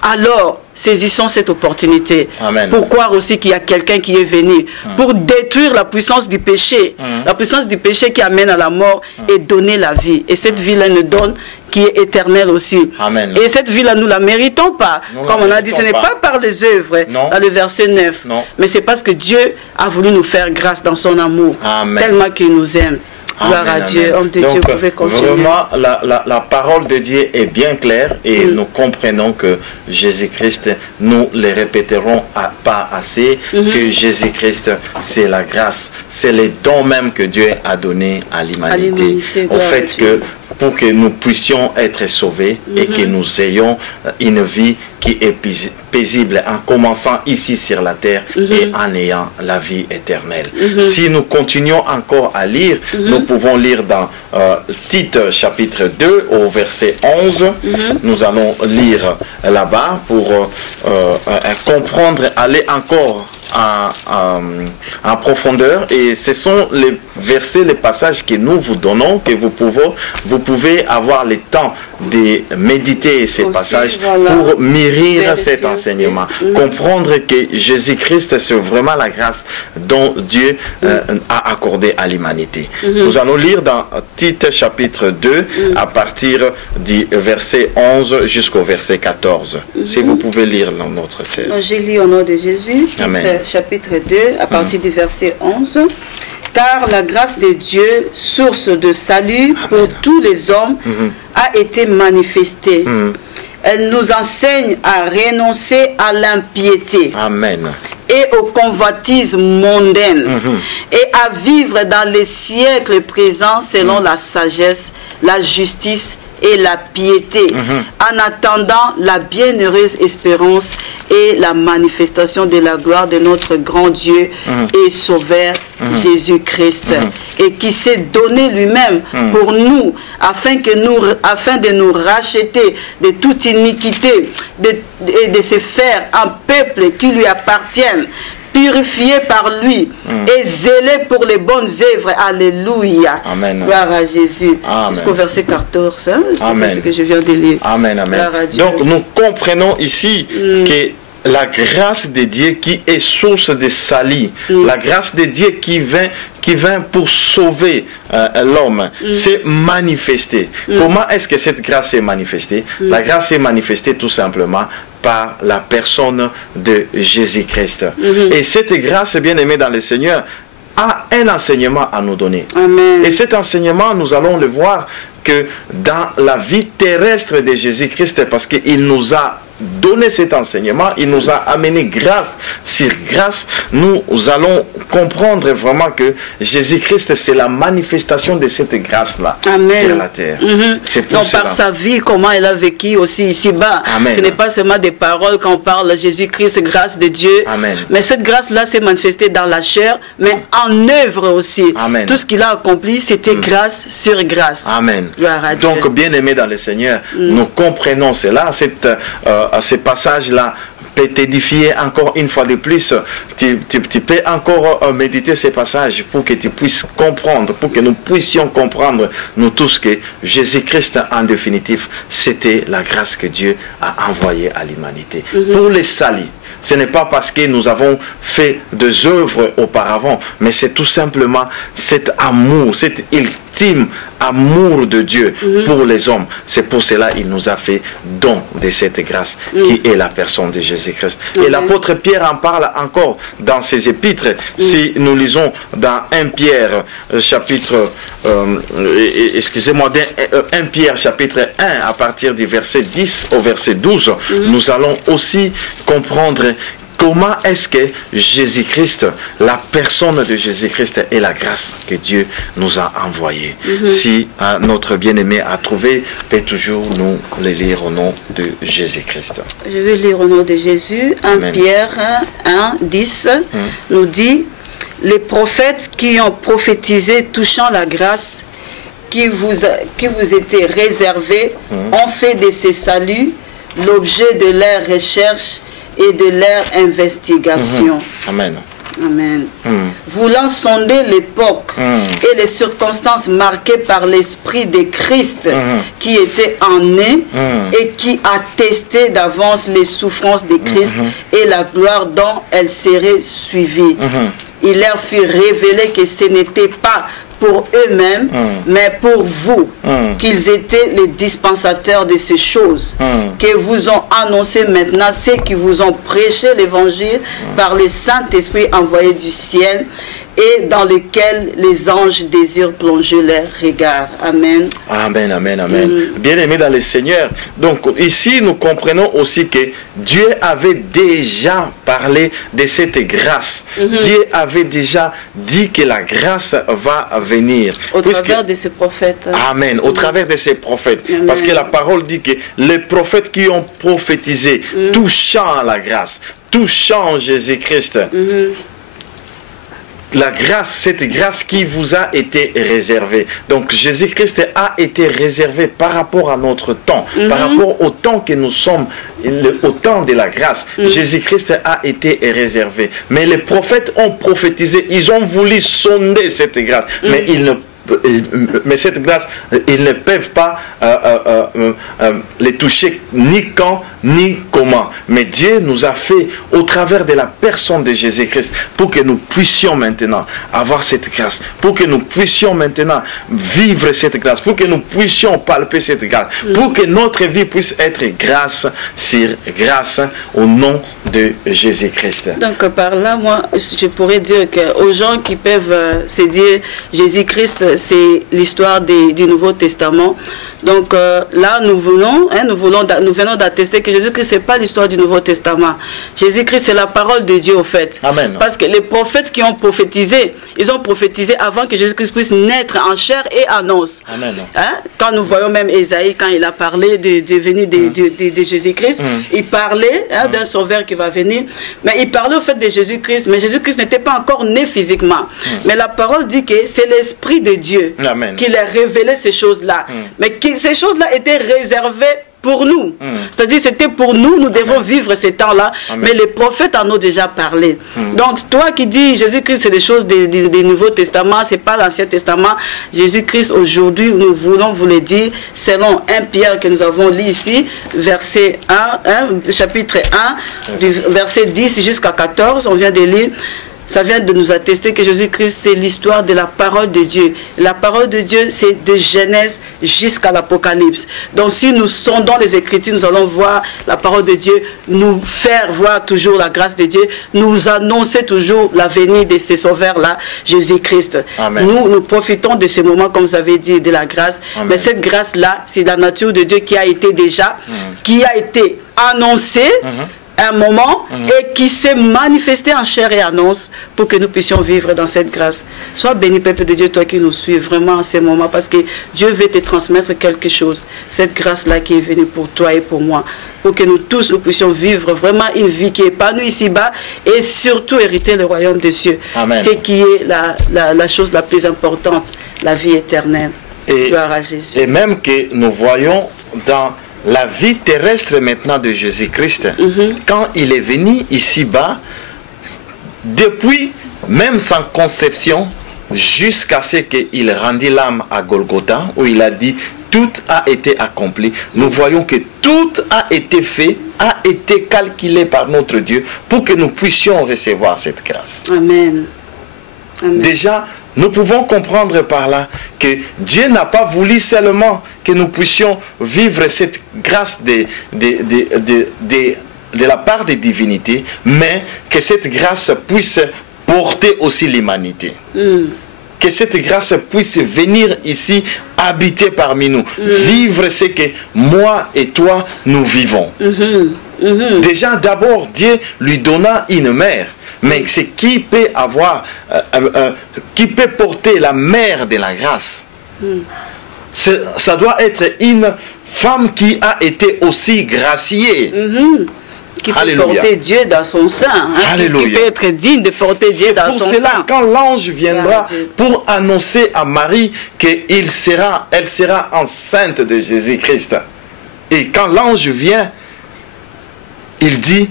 Alors, saisissons cette opportunité. Amen. Pour croire aussi qu'il y a quelqu'un qui est venu pour détruire la puissance du péché. La puissance du péché qui amène à la mort et donner la vie. Et cette vie-là nous donne qui est éternelle aussi. Amen. Et cette vie-là, nous ne la méritons pas. Comme on a dit, ce n'est pas par les œuvres, dans le verset 9. Mais c'est parce que Dieu a voulu nous faire grâce dans son amour. Amen. Tellement qu'il nous aime. Gloire à Dieu, homme de Dieu, vous pouvez continuer. Vraiment, la parole de Dieu est bien claire et nous comprenons que Jésus-Christ, nous le répéterons pas assez, que Jésus-Christ, c'est la grâce, c'est le don même que Dieu a donné à l'humanité. Au fait que pour que nous puissions être sauvés et que nous ayons une vie qui est paisible en commençant ici sur la terre et en ayant la vie éternelle. Si nous continuons encore à lire, nous pouvons lire dans Tite chapitre 2 au verset 11. Nous allons lire là-bas pour comprendre, aller encore en profondeur, et ce sont les versets, les passages que nous vous donnons, que vous pouvez avoir le temps de méditer ces passages pour mûrir cet enseignement, comprendre que Jésus-Christ, c'est vraiment la grâce dont Dieu a accordé à l'humanité. Nous allons lire dans Tite chapitre 2 à partir du verset 11 jusqu'au verset 14. Si vous pouvez lire dans notre texte. J'ai lu au nom de Jésus, Tite chapitre 2 à partir du verset 11. Car la grâce de Dieu, source de salut pour tous les hommes, a été manifestée. Elle nous enseigne à renoncer à l'impiété. Amen. Et aux convoitises mondaines. Et à vivre dans les siècles présents selon la sagesse, la justice et la piété, en attendant la bienheureuse espérance et la manifestation de la gloire de notre grand Dieu et Sauveur Jésus-Christ, et qui s'est donné lui-même pour nous, afin de nous racheter de toute iniquité, et de se faire un peuple qui lui appartienne, purifié par lui et zélé pour les bonnes œuvres. Alléluia. Amen. Gloire à Jésus. Jusqu'au verset 14. Hein? C'est ce que je viens de lire. Amen. Amen. Donc nous comprenons ici que la grâce de Dieu qui est source de salut, la grâce de Dieu qui vient pour sauver l'homme, s'est manifestée. Comment est-ce que cette grâce est manifestée? La grâce est manifestée tout simplement par la personne de Jésus-Christ. Et cette grâce, bien aimée dans le Seigneur, a un enseignement à nous donner. Amen. Et cet enseignement, nous allons le voir que dans la vie terrestre de Jésus-Christ, parce qu'il nous a donné cet enseignement, il nous a amené grâce sur grâce, nous allons comprendre vraiment que Jésus-Christ, c'est la manifestation de cette grâce-là sur la terre. C'est pour cela. Par sa vie, comment elle a vécu aussi ici-bas. Ce n'est pas seulement des paroles quand on parle de Jésus-Christ, grâce de Dieu. Amen. Mais cette grâce-là s'est manifestée dans la chair, mais en œuvre aussi. Amen. Tout ce qu'il a accompli, c'était grâce sur grâce. Amen. Donc, bien aimé dans le Seigneur, nous comprenons cela, ces passages-là peut t'édifier encore une fois de plus. Tu peux encore méditer ces passages pour que tu puisses comprendre, pour que nous puissions comprendre, nous tous, que Jésus-Christ, en définitive, c'était la grâce que Dieu a envoyée à l'humanité. Pour les salis. Ce n'est pas parce que nous avons fait des œuvres auparavant, mais c'est tout simplement cet amour, cet ultime amour de Dieu pour les hommes. C'est pour cela qu'il nous a fait don de cette grâce qui est la personne de Jésus-Christ. Et l'apôtre Pierre en parle encore dans ses épîtres. Si nous lisons dans 1 Pierre chapitre 1 Pierre chapitre 1 à partir du verset 10 au verset 12, nous allons aussi comprendre comment est-ce que Jésus-Christ, la personne de Jésus-Christ est la grâce que Dieu nous a envoyée. Si notre bien-aimé a trouvé, peut toujours nous le lire au nom de Jésus-Christ. Je vais lire au nom de Jésus. 1 Pierre 1, 10 nous dit: les prophètes qui ont prophétisé touchant la grâce qui vous était réservée ont fait de ces saluts l'objet de leur recherche et de leur investigation. Amen. Amen. Voulant sonder l'époque et les circonstances marquées par l'Esprit de Christ qui était en eux et qui attestait d'avance les souffrances de Christ et la gloire dont elles seraient suivies. Il leur fut révélé que ce n'était pas pour eux-mêmes, mais pour vous, qu'ils étaient les dispensateurs de ces choses, que vous ont annoncé maintenant ceux qui vous ont prêché l'évangile par le Saint-Esprit envoyé du ciel, et dans lequel les anges désirent plonger leurs regards. Amen. Amen, amen, amen. Bien-aimés dans le Seigneur, donc ici nous comprenons aussi que Dieu avait déjà parlé de cette grâce. Dieu avait déjà dit que la grâce va venir. Au travers de ces prophètes. Amen, au travers de ces prophètes. Amen. Parce que la parole dit que les prophètes qui ont prophétisé, touchant la grâce, touchant Jésus-Christ, la grâce, cette grâce qui vous a été réservée. Donc Jésus-Christ a été réservé par rapport à notre temps, par rapport au temps que nous sommes, au temps de la grâce. Jésus-Christ a été réservé. Mais les prophètes ont prophétisé, ils ont voulu sonder cette grâce, mais cette grâce, ils ne peuvent pas les toucher ni quand ni comment. Mais Dieu nous a fait au travers de la personne de Jésus-Christ pour que nous puissions maintenant avoir cette grâce, pour que nous puissions maintenant vivre cette grâce, pour que nous puissions palper cette grâce, pour que notre vie puisse être grâce sur grâce au nom de Jésus-Christ. Donc par là, moi, je pourrais dire qu'aux gens qui peuvent se dire Jésus-Christ, c'est l'histoire du Nouveau Testament. Donc là, nous venons d'attester que Jésus-Christ, ce n'est pas l'histoire du Nouveau Testament. Jésus-Christ, c'est la parole de Dieu, au fait. Amen. Parce que les prophètes qui ont prophétisé, ils ont prophétisé avant que Jésus-Christ puisse naître en chair et en os. Amen. Quand nous voyons même Ésaïe, quand il a parlé de venir de Jésus-Christ, il parlait d'un sauveur qui va venir, mais il parlait au fait de Jésus-Christ, mais Jésus-Christ n'était pas encore né physiquement. Mais la parole dit que c'est l'Esprit de Dieu qui leur révélait ces choses-là. Mais ces choses-là étaient réservées pour nous. C'est-à-dire, c'était pour nous, nous devons vivre ces temps-là. Mais les prophètes en ont déjà parlé. Donc, toi qui dis Jésus-Christ, c'est des choses du Nouveau Testament, c'est pas l'Ancien Testament. Jésus-Christ, aujourd'hui, nous voulons vous le dire, selon 1 Pierre que nous avons lu ici, verset 1, chapitre 1, du verset 10 jusqu'à 14, on vient de lire. Ça vient de nous attester que Jésus-Christ, c'est l'histoire de la parole de Dieu. La parole de Dieu, c'est de Genèse jusqu'à l'Apocalypse. Donc si nous sondons les Écritures, nous allons voir la parole de Dieu, nous faire voir toujours la grâce de Dieu, nous annoncer toujours la venue de ces sauveurs-là, Jésus-Christ. Nous profitons de ces moments, comme vous avez dit, de la grâce. Mais cette grâce-là, c'est la nature de Dieu qui a été déjà, qui a été annoncée, un moment et qui s'est manifesté en chair et en os pour que nous puissions vivre dans cette grâce. Sois béni, peuple de Dieu, toi qui nous suis vraiment en ces moments, parce que Dieu veut te transmettre quelque chose. Cette grâce-là qui est venue pour toi et pour moi, pour que nous tous nous puissions vivre vraiment une vie qui est épanouie ici-bas et surtout hériter le royaume des cieux. Ce qui est la chose la plus importante, la vie éternelle. Gloire à Jésus. Et même que nous voyons dans la vie terrestre maintenant de Jésus-Christ, quand il est venu ici-bas, depuis même sa conception, jusqu'à ce qu'il rendit l'âme à Golgotha, où il a dit tout a été accompli, nous voyons que tout a été fait, a été calculé par notre Dieu pour que nous puissions recevoir cette grâce. Amen. Amen. Déjà, nous pouvons comprendre par là que Dieu n'a pas voulu seulement que nous puissions vivre cette grâce de la part des divinités, mais que cette grâce puisse porter aussi l'humanité. Que cette grâce puisse venir ici, habiter parmi nous, vivre ce que moi et toi nous vivons. Déjà, d'abord, Dieu lui donna une mère. Mais c'est qui peut avoir, qui peut porter la mère de la grâce? Ça doit être une femme qui a été aussi graciée. Qui peut porter Dieu dans son sein, hein, qui peut être digne de porter Dieu dans son sein. C'est pour cela, quand l'ange viendra pour annoncer à Marie qu'elle sera enceinte de Jésus-Christ. Et quand l'ange vient, il dit,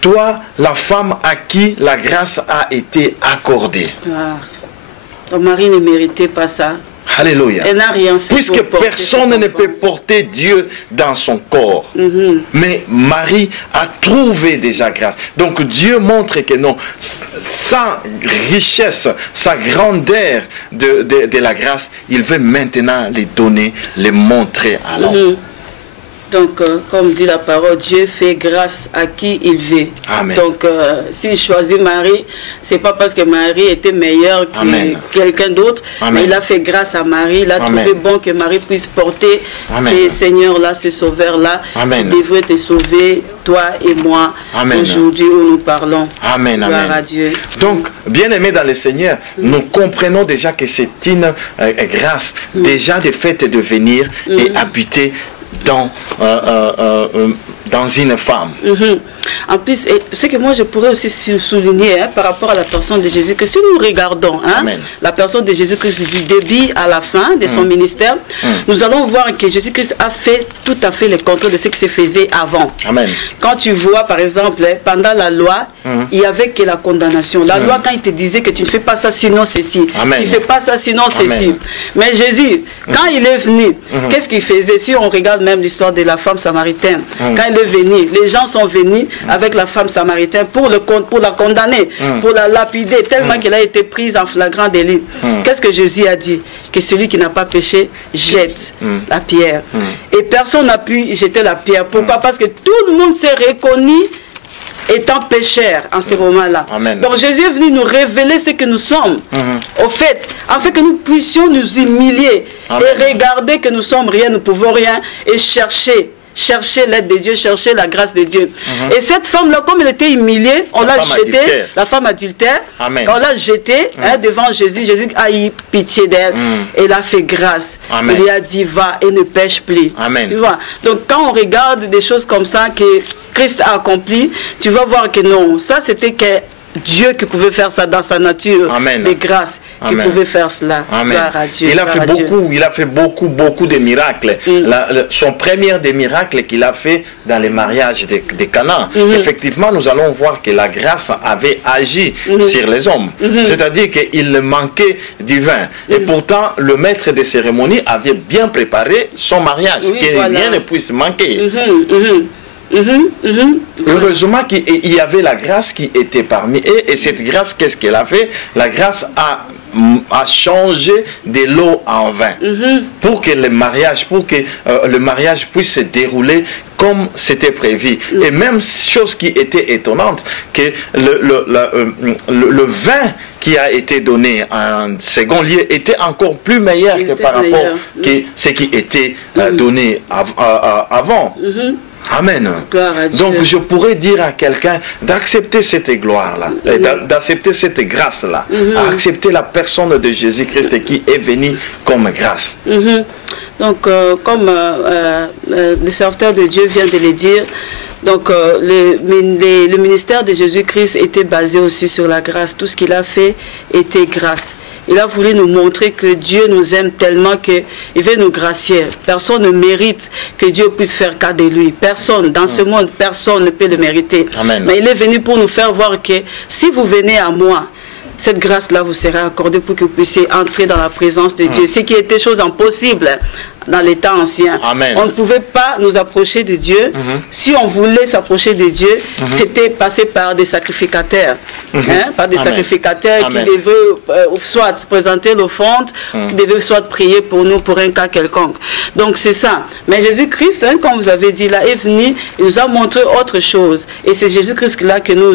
toi, la femme à qui la grâce a été accordée. Donc Marie ne méritait pas ça. Alléluia. Elle n'a rien fait. Puisque personne ne peut porter Dieu dans son corps. Mais Marie a trouvé déjà grâce. Donc Dieu montre que non, sa richesse, sa grandeur de la grâce, il veut maintenant les donner, les montrer à l'homme. Donc, comme dit la parole, Dieu fait grâce à qui il veut. Amen. Donc, s'il choisit Marie, c'est pas parce que Marie était meilleure que quelqu'un d'autre, mais il a fait grâce à Marie. Il a trouvé bon que Marie puisse porter ces seigneurs-là, ces sauveurs-là, qui devraient te sauver, toi et moi, aujourd'hui où nous parlons. Amen. Gloire à Dieu. Donc, bien-aimés dans le Seigneur, nous comprenons déjà que c'est une grâce, déjà de fait de venir et habiter dans une femme. En plus, ce que moi je pourrais aussi souligner par rapport à la personne de Jésus, que si nous regardons la personne de Jésus-Christ du début à la fin de son ministère, nous allons voir que Jésus-Christ a fait tout à fait le contraire de ce qui se faisait avant. Quand tu vois par exemple, pendant la loi, il n'y avait que la condamnation. La loi, quand il te disait que tu ne fais pas ça sinon ceci, tu ne fais pas ça sinon ceci. Mais Jésus, quand il est venu, qu'est-ce qu'il faisait? Si on regarde même l'histoire de la femme samaritaine, quand il est venu, les gens sont venus avec la femme samaritaine pour la condamner, pour la lapider, tellement qu'elle a été prise en flagrant délit. Qu'est-ce que Jésus a dit? Que celui qui n'a pas péché jette la pierre. Et personne n'a pu jeter la pierre. Pourquoi? Parce que tout le monde s'est reconnu étant pécheur en ce moment-là. Donc Jésus est venu nous révéler ce que nous sommes. Au fait, afin que nous puissions nous humilier et regarder que nous sommes rien, nous ne pouvons rien, et chercher l'aide de Dieu, chercher la grâce de Dieu. Et cette femme-là, comme elle était humiliée, on l'a jetée, la femme adultère, quand on l'a jetée devant Jésus, Jésus a eu pitié d'elle, et elle a fait grâce. Il lui a dit, va et ne pêche plus. Tu vois? Donc quand on regarde des choses comme ça que Christ a accompli, tu vas voir que non, ça c'était que Dieu qui pouvait faire ça dans sa nature de grâce, qui pouvait faire cela. Gloire à Dieu. Il a fait beaucoup de miracles. Son premier des miracles qu'il a fait dans les mariages de Cana. Effectivement, nous allons voir que la grâce avait agi sur les hommes. C'est-à-dire qu'il manquait du vin. Et pourtant, le maître des cérémonies avait bien préparé son mariage, que rien ne puisse manquer. Heureusement qu'il y avait la grâce qui était parmi eux, et cette grâce, qu'est-ce qu'elle a fait? La grâce a changé de l'eau en vin pour que le mariage puisse se dérouler comme c'était prévu. Et même chose qui était étonnante, que le vin qui a été donné en second lieu était encore plus meilleur que par rapport à ce qui était donné avant. Amen. Donc je pourrais dire à quelqu'un d'accepter cette gloire-là, d'accepter cette grâce-là, accepter la personne de Jésus-Christ qui est venu comme grâce. Donc comme le serviteur de Dieu vient de le dire, donc le ministère de Jésus-Christ était basé aussi sur la grâce. Tout ce qu'il a fait était grâce. Il a voulu nous montrer que Dieu nous aime tellement qu'il veut nous gracier. Personne ne mérite que Dieu puisse faire cas de lui. Personne, dans ce monde, personne ne peut le mériter. Mais il est venu pour nous faire voir que si vous venez à moi, cette grâce-là vous sera accordée pour que vous puissiez entrer dans la présence de Dieu. Ce qui était chose impossible dans les temps anciens. On ne pouvait pas nous approcher de Dieu. Si on voulait s'approcher de Dieu, c'était passer par des sacrificateurs. Par des sacrificateurs qui devaient soit présenter l'offrande, qui devaient soit prier pour nous pour un cas quelconque. Donc c'est ça. Mais Jésus-Christ, comme vous avez dit là, est venu, il nous a montré autre chose. Et c'est Jésus-Christ là que nous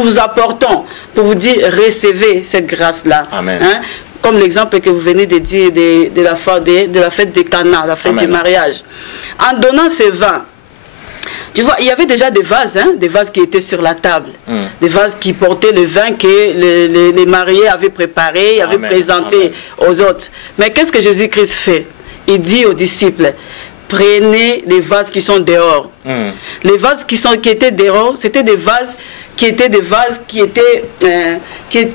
vous apportons pour vous dire, recevez cette grâce-là. Comme l'exemple que vous venez de dire de la fête de Cana, la fête du mariage. En donnant ce vin, Tu vois, il y avait déjà des vases qui étaient sur la table. Des vases qui portaient le vin que les mariés avaient préparé, avaient présenté aux autres. Mais qu'est-ce que Jésus-Christ fait? Il dit aux disciples, prenez les vases qui sont dehors. Les vases qui étaient dehors, c'était des vases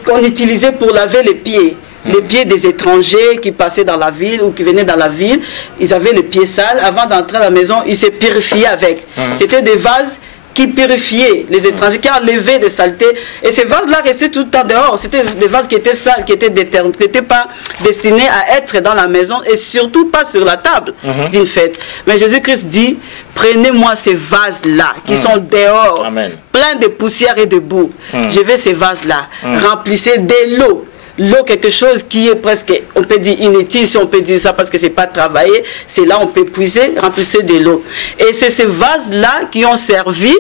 qu'on utilisait pour laver les pieds. Les pieds des étrangers qui passaient dans la ville ou qui venaient dans la ville, ils avaient les pieds sales. Avant d'entrer à la maison, ils se purifiaient avec. C'était des vases qui purifiaient les étrangers, qui enlevaient des saletés. Et ces vases-là restaient tout le temps dehors. C'était des vases qui étaient sales, qui n'étaient pas destinés à être dans la maison et surtout pas sur la table d'une fête. Mais Jésus-Christ dit, prenez-moi ces vases-là qui sont dehors, pleins de poussière et de boue. Je veux ces vases-là. Remplissez de l'eau. L'eau, quelque chose qui est presque, on peut dire inutile, si on peut dire ça parce que c'est pas travaillé, c'est là on peut puiser, remplir de l'eau. Et c'est ces vases-là qui ont servi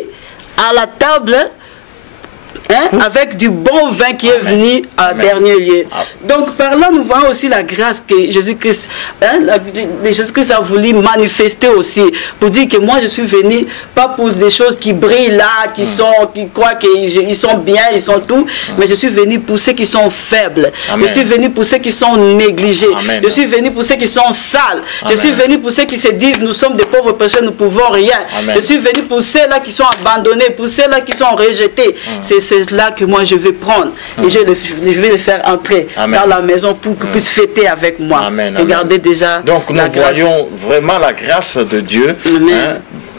à la table avec du bon vin qui est venu en dernier lieu. Donc par là, nous voyons aussi la grâce que Jésus-Christ Jésus-Christ a voulu manifester aussi, pour dire que moi je suis venu, pas pour des choses qui brillent là, qui croient qu'ils sont bien, ils sont tout, mais je suis venu pour ceux qui sont faibles. Je suis venu pour ceux qui sont négligés. Je suis venu pour ceux qui sont sales. Je suis venu pour ceux qui se disent, nous sommes des pauvres pécheurs, nous ne pouvons rien. Je suis venu pour ceux-là qui sont abandonnés, pour ceux-là qui sont rejetés. C'est là que moi je vais prendre et je vais les faire entrer dans la maison pour qu'ils puissent fêter avec moi. Regardez déjà. Donc nous voyons vraiment la grâce de Dieu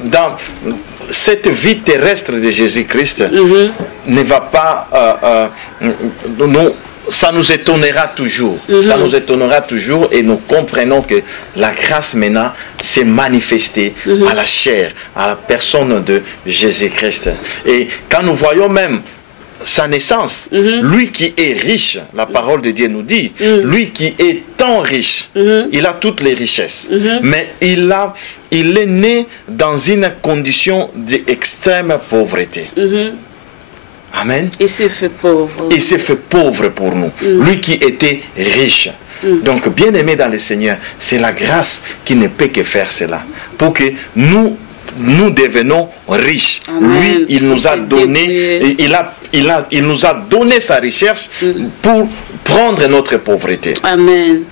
dans cette vie terrestre de Jésus-Christ. Ne va pas ça nous étonnera toujours. Ça nous étonnera toujours et nous comprenons que la grâce maintenant s'est manifestée à la chair, à la personne de Jésus-Christ. Et quand nous voyons même sa naissance, lui qui est riche, la parole de Dieu nous dit, lui qui est tant riche, il a toutes les richesses, mais il est né dans une condition d'extrême pauvreté. Amen. Il s'est fait pauvre. Il s'est fait pauvre pour nous. Lui qui était riche. Donc, bien aimé dans le Seigneur, c'est la grâce qui ne peut que faire cela. Pour que nous devenons riches. Lui, il nous a donné, il nous a donné sa richesse pour prendre notre pauvreté. Amen.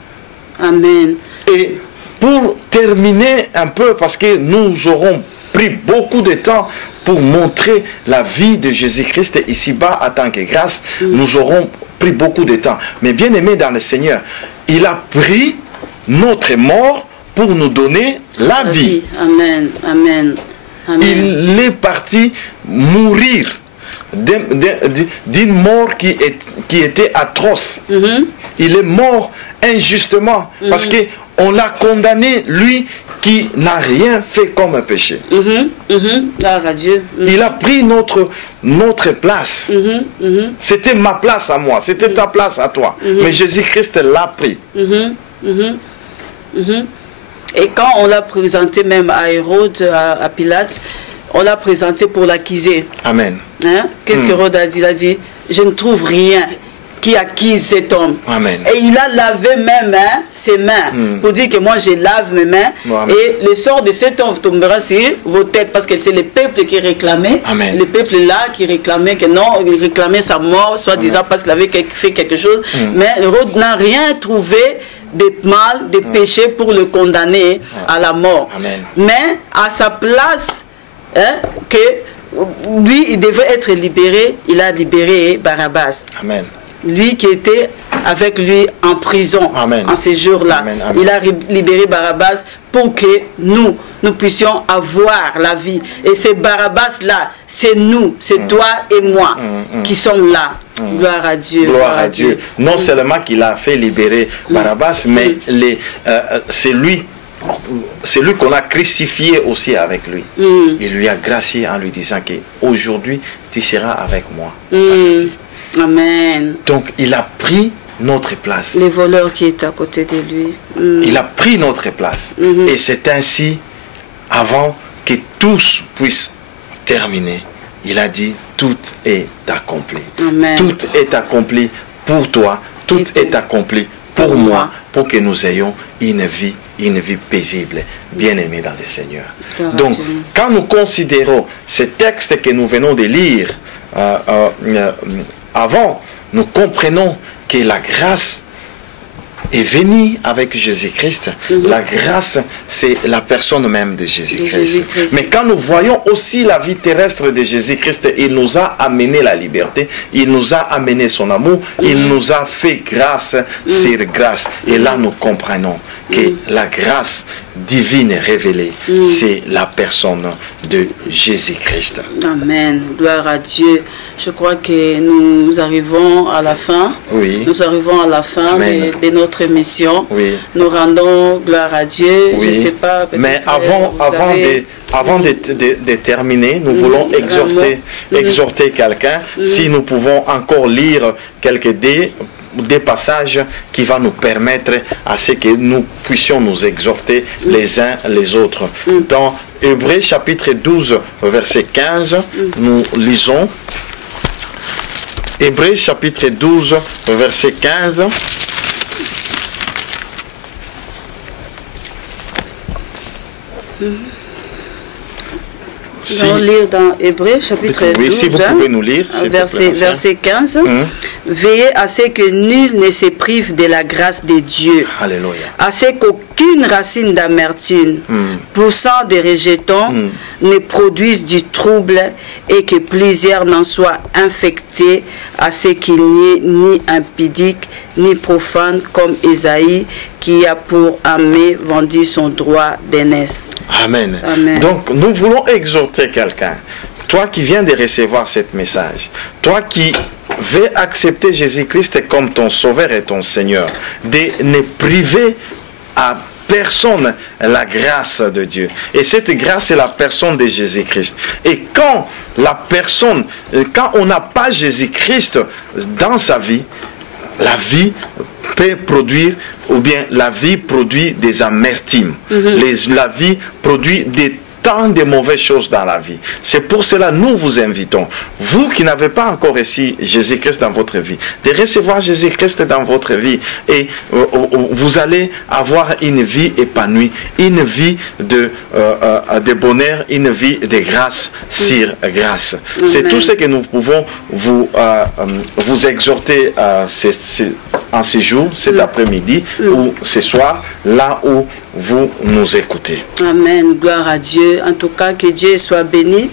Amen. Et pour terminer un peu, parce que nous aurons pris beaucoup de temps pour montrer la vie de Jésus-Christ ici-bas en tant que grâce, nous aurons pris beaucoup de temps. Mais bien aimé dans le Seigneur, il a pris notre mort pour nous donner la vie. Amen. Amen. Amen. Il est parti mourir d'une mort qui était atroce. Il est mort injustement parce qu'on l'a condamné, lui qui n'a rien fait comme péché. Il a pris notre place. C'était ma place à moi, c'était ta place à toi. Mais Jésus-Christ l'a pris. Et quand on l'a présenté même à Hérode, à Pilate, on l'a présenté pour l'accuser. Amen. Qu'est-ce que Hérode a dit? Il a dit, je ne trouve rien qui accuse cet homme. Amen. Et il a lavé même ses mains pour dire que moi je lave mes mains. Et le sort de cet homme tombera sur vos têtes parce que c'est le peuple qui réclamait. Amen. Le peuple là qui réclamait que non, il réclamait sa mort, soit disant parce qu'il avait fait quelque chose. Mais Hérode n'a rien trouvé de mal, de péché pour le condamner à la mort. Amen. Mais à sa place, que lui, il devait être libéré, il a libéré Barabbas. Amen. Lui qui était avec lui en prison. Amen. En ces jours-là. Il a libéré Barabbas pour que nous puissions avoir la vie. Et ces Barabbas-là, c'est nous, c'est toi et moi qui sommes là. Gloire à Dieu. Gloire à Dieu. Non seulement qu'il a fait libérer Barabbas, mais c'est lui qu'on a crucifié aussi avec lui. Il lui a gracié en lui disant qu'aujourd'hui, tu seras avec moi. Amen. Donc, il a pris notre place. Les voleurs qui étaient à côté de lui. Il a pris notre place. Et c'est ainsi, avant que tous puissent terminer, il a dit, tout est accompli. Amen. Tout est accompli pour toi. Tout est accompli pour moi, pour que nous ayons une vie paisible, bien-aimée dans le Seigneur. Donc, quand nous considérons ces textes que nous venons de lire avant, nous comprenons que la grâce est venue avec Jésus-Christ. La grâce, c'est la personne même de Jésus-Christ. Mais quand nous voyons aussi la vie terrestre de Jésus-Christ, il nous a amené la liberté, il nous a amené son amour, il nous a fait grâce sur grâce. Et là, nous comprenons que la grâce divine révélée, c'est la personne de Jésus-Christ. Amen. Gloire à Dieu. Je crois que nous arrivons à la fin. Oui. Nous arrivons à la fin de notre mission. Oui. Nous rendons gloire à Dieu. Oui. Je ne sais pas. Mais avant de terminer, nous voulons exhorter quelqu'un. Si nous pouvons encore lire quelques des passages qui vont nous permettre à ce que nous puissions nous exhorter les uns les autres. Dans Hébreux chapitre 12, verset 15, nous lisons. Hébreux chapitre 12, verset 15. Nous allons lire dans Hébreux chapitre 12, oui, si vous pouvez nous lire, verset 15. Veillez à ce que nul ne se prive de la grâce de Dieu. Alléluia. À ce qu'aucune racine d'amertume, poussant des rejetons, ne produise du trouble et que plusieurs n'en soient infectés, à ce qu'il n'y ait ni impudique ni profane comme Ésaïe qui a pour armée vendu son droit d'aînesse. Amen. Amen. Donc nous voulons exhorter quelqu'un. Toi qui viens de recevoir ce message, toi qui veux accepter Jésus-Christ comme ton Sauveur et ton Seigneur, de ne priver à personne la grâce de Dieu. Et cette grâce est la personne de Jésus-Christ. Et quand on n'a pas Jésus-Christ dans sa vie, la vie peut produire, ou bien la vie produit des amertumes. La vie produit des tant de mauvaises choses dans la vie. C'est pour cela que nous vous invitons, vous qui n'avez pas encore reçu Jésus-Christ dans votre vie, de recevoir Jésus-Christ dans votre vie et vous allez avoir une vie épanouie, une vie de bonheur, une vie de grâce sur grâce. C'est tout ce que nous pouvons vous exhorter en ce jour, cet après-midi ou ce soir, là où vous nous écoutez. Amen. Gloire à Dieu. En tout cas, que Dieu soit béni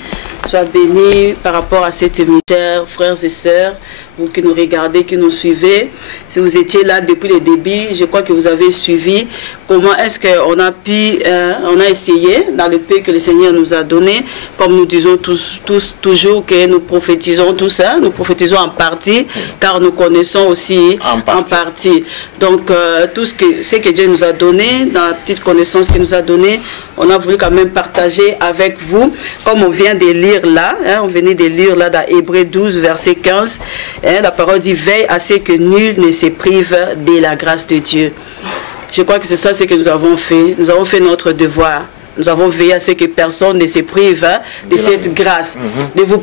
par rapport à cette émission, frères et sœurs, vous qui nous regardez, qui nous suivez. Si vous étiez là depuis le début, je crois que vous avez suivi comment est-ce qu'on a pu, on a essayé, dans le peu que le Seigneur nous a donné, comme nous disons toujours que nous prophétisons tout ça, nous prophétisons en partie, car nous connaissons aussi en partie. Donc, tout ce que Dieu nous a donné, dans la petite connaissance qu'il nous a donnée, on a voulu quand même partager avec vous, comme on vient de lire là, on venait de lire là dans Hébreux 12, verset 15, la parole dit, veille à ce que nul ne se prive de la grâce de Dieu. Je crois que c'est ça ce que nous avons fait. Nous avons fait notre devoir. Nous avons veillé à ce que personne ne se prive de cette grâce.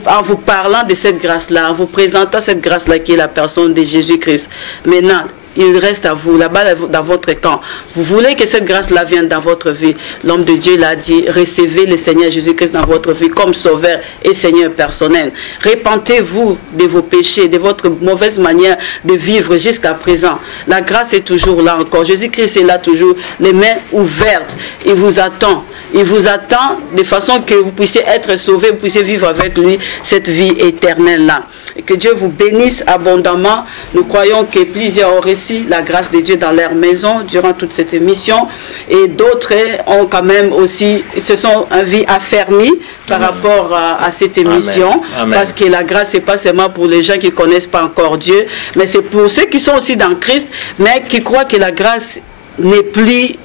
En vous parlant de cette grâce-là, en vous présentant cette grâce-là qui est la personne de Jésus-Christ. Maintenant, il reste à vous, là-bas dans votre camp. Vous voulez que cette grâce-là vienne dans votre vie. L'homme de Dieu l'a dit, recevez le Seigneur Jésus-Christ dans votre vie comme sauveur et Seigneur personnel. Repentez-vous de vos péchés, de votre mauvaise manière de vivre jusqu'à présent. La grâce est toujours là encore. Jésus-Christ est là toujours, les mains ouvertes. Il vous attend. Il vous attend de façon que vous puissiez être sauvé, vous puissiez vivre avec lui cette vie éternelle-là. Et que Dieu vous bénisse abondamment. Nous croyons que plusieurs ont reçu la grâce de Dieu dans leur maison durant toute cette émission. Et d'autres ont quand même aussi, se sont en vie affermis par rapport à cette émission. Amen. Parce que la grâce, ce n'est pas seulement pour les gens qui ne connaissent pas encore Dieu, mais c'est pour ceux qui sont aussi dans Christ, mais qui croient que la grâce n'est plus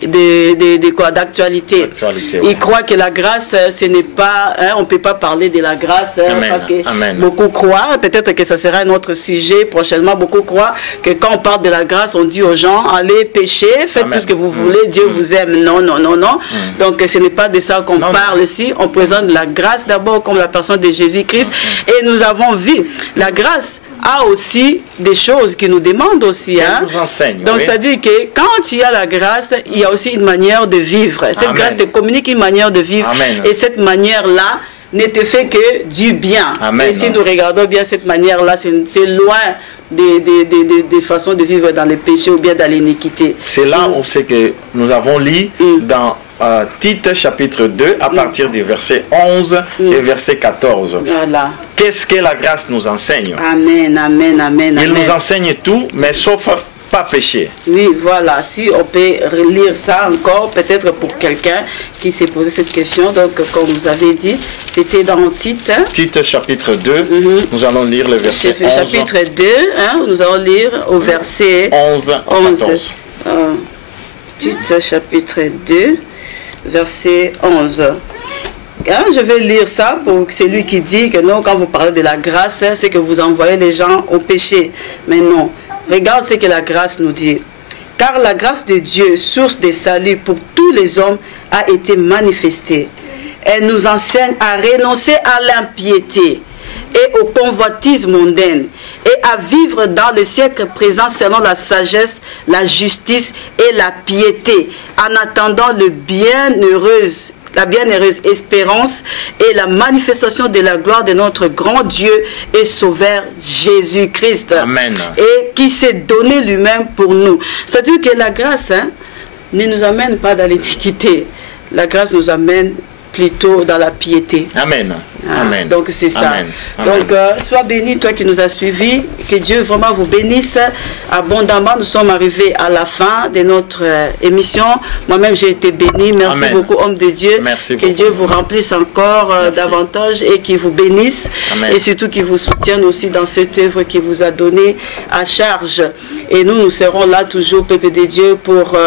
d'actualité. Il croit que la grâce, ce n'est pas, on ne peut pas parler de la grâce, parce que beaucoup croient, peut-être que ça sera un autre sujet prochainement, beaucoup croient que quand on parle de la grâce, on dit aux gens, allez pécher, faites tout ce que vous voulez, Dieu vous aime. Non, non, non, non. Donc ce n'est pas de ça qu'on parle ici, on présente la grâce d'abord comme la personne de Jésus-Christ, et nous avons vu la grâce a aussi des choses qu'il nous demande aussi. Elle nous enseigne. Donc, c'est-à-dire que quand tu as la grâce, il y a aussi une manière de vivre. Cette grâce te communique une manière de vivre. Et cette manière-là ne te fait que du bien. Et si nous regardons bien cette manière-là, c'est loin des façons de vivre dans le péché ou bien dans l'iniquité. C'est là où c'est que nous avons lu dans Tite chapitre 2 à partir du verset 11 et verset 14. Voilà. Qu'est-ce que la grâce nous enseigne? Amen, amen, amen. Il nous enseigne tout, mais sauf pas pécher. Oui, voilà. Si on peut relire ça encore, peut-être pour quelqu'un qui s'est posé cette question. Donc, comme vous avez dit, c'était dans Tite. Tite chapitre 2, nous allons lire le verset 11. Chapitre 2, nous allons lire au verset 11 à 14. Tite chapitre 2, verset 11. Je vais lire ça pour celui qui dit que non, quand vous parlez de la grâce, c'est que vous envoyez les gens au péché. Mais non. Regarde ce que la grâce nous dit. Car la grâce de Dieu, source de salut pour tous les hommes, a été manifestée. Elle nous enseigne à renoncer à l'impiété et au convoitise mondaine et à vivre dans le siècle présent selon la sagesse, la justice et la piété, en attendant la bienheureuse espérance et la manifestation de la gloire de notre grand Dieu et Sauveur Jésus-Christ. Amen. Et qui s'est donné lui-même pour nous. C'est-à-dire que la grâce ne nous amène pas dans l'iniquité. La grâce nous amène plutôt dans la piété. Amen. Amen. Donc c'est ça. Amen. Donc sois béni, toi qui nous as suivis. Que Dieu vraiment vous bénisse abondamment. Nous sommes arrivés à la fin de notre émission. Moi-même j'ai été béni. Merci beaucoup, homme de Dieu. Merci que beaucoup. Dieu vous remplisse encore davantage et qu'il vous bénisse. Amen. Et surtout qu'il vous soutienne aussi dans cette œuvre qu'il vous a donnée à charge. Et nous serons là toujours, peuple de Dieu, pour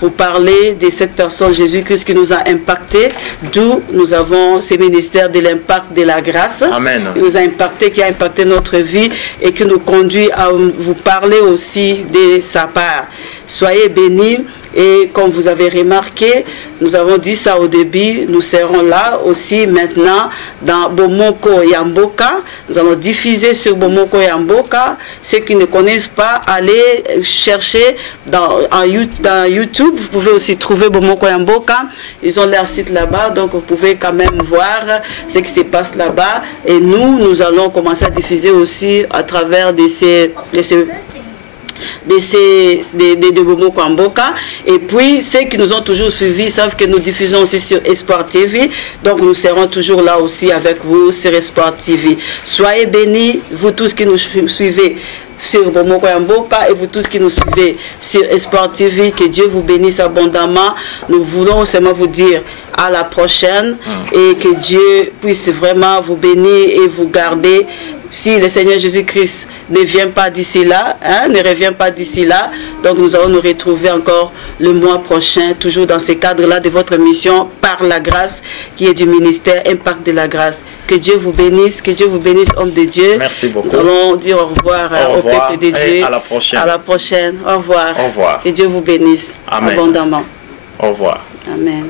vous parler de cette personne Jésus-Christ qui nous a impacté. D'où nous avons ce ministère de l'impact de la grâce. Amen. Il nous a impacté, qui a impacté notre vie et qui nous conduit à vous parler aussi de sa part. Soyez bénis. Et comme vous avez remarqué, nous avons dit ça au début, nous serons là aussi maintenant dans Bomoko Yamboka. Nous allons diffuser sur Bomoko Yamboka. Ceux qui ne connaissent pas, allez chercher dans YouTube. Vous pouvez aussi trouver Bomoko Yamboka. Ils ont leur site là-bas, donc vous pouvez quand même voir ce qui se passe là-bas. Et nous allons commencer à diffuser aussi à travers de Bomoko Yamboka. Et puis ceux qui nous ont toujours suivis savent que nous diffusons aussi sur Espoir TV, donc nous serons toujours là aussi avec vous sur Espoir TV. Soyez bénis, vous tous qui nous suivez sur Bomoko Yamboka et vous tous qui nous suivez sur Espoir TV, que Dieu vous bénisse abondamment. Nous voulons seulement vous dire à la prochaine et que Dieu puisse vraiment vous bénir et vous garder. Si le Seigneur Jésus-Christ ne vient pas d'ici là, ne revient pas d'ici là, donc nous allons nous retrouver encore le mois prochain, toujours dans ce cadre-là de votre mission, par la grâce, qui est du ministère Impact de la grâce. Que Dieu vous bénisse, homme de Dieu. Merci beaucoup. Nous allons dire au revoir, au peuple de Dieu. À la prochaine. À la prochaine. Au revoir. Au revoir. Que Dieu vous bénisse abondamment. Au revoir. Amen.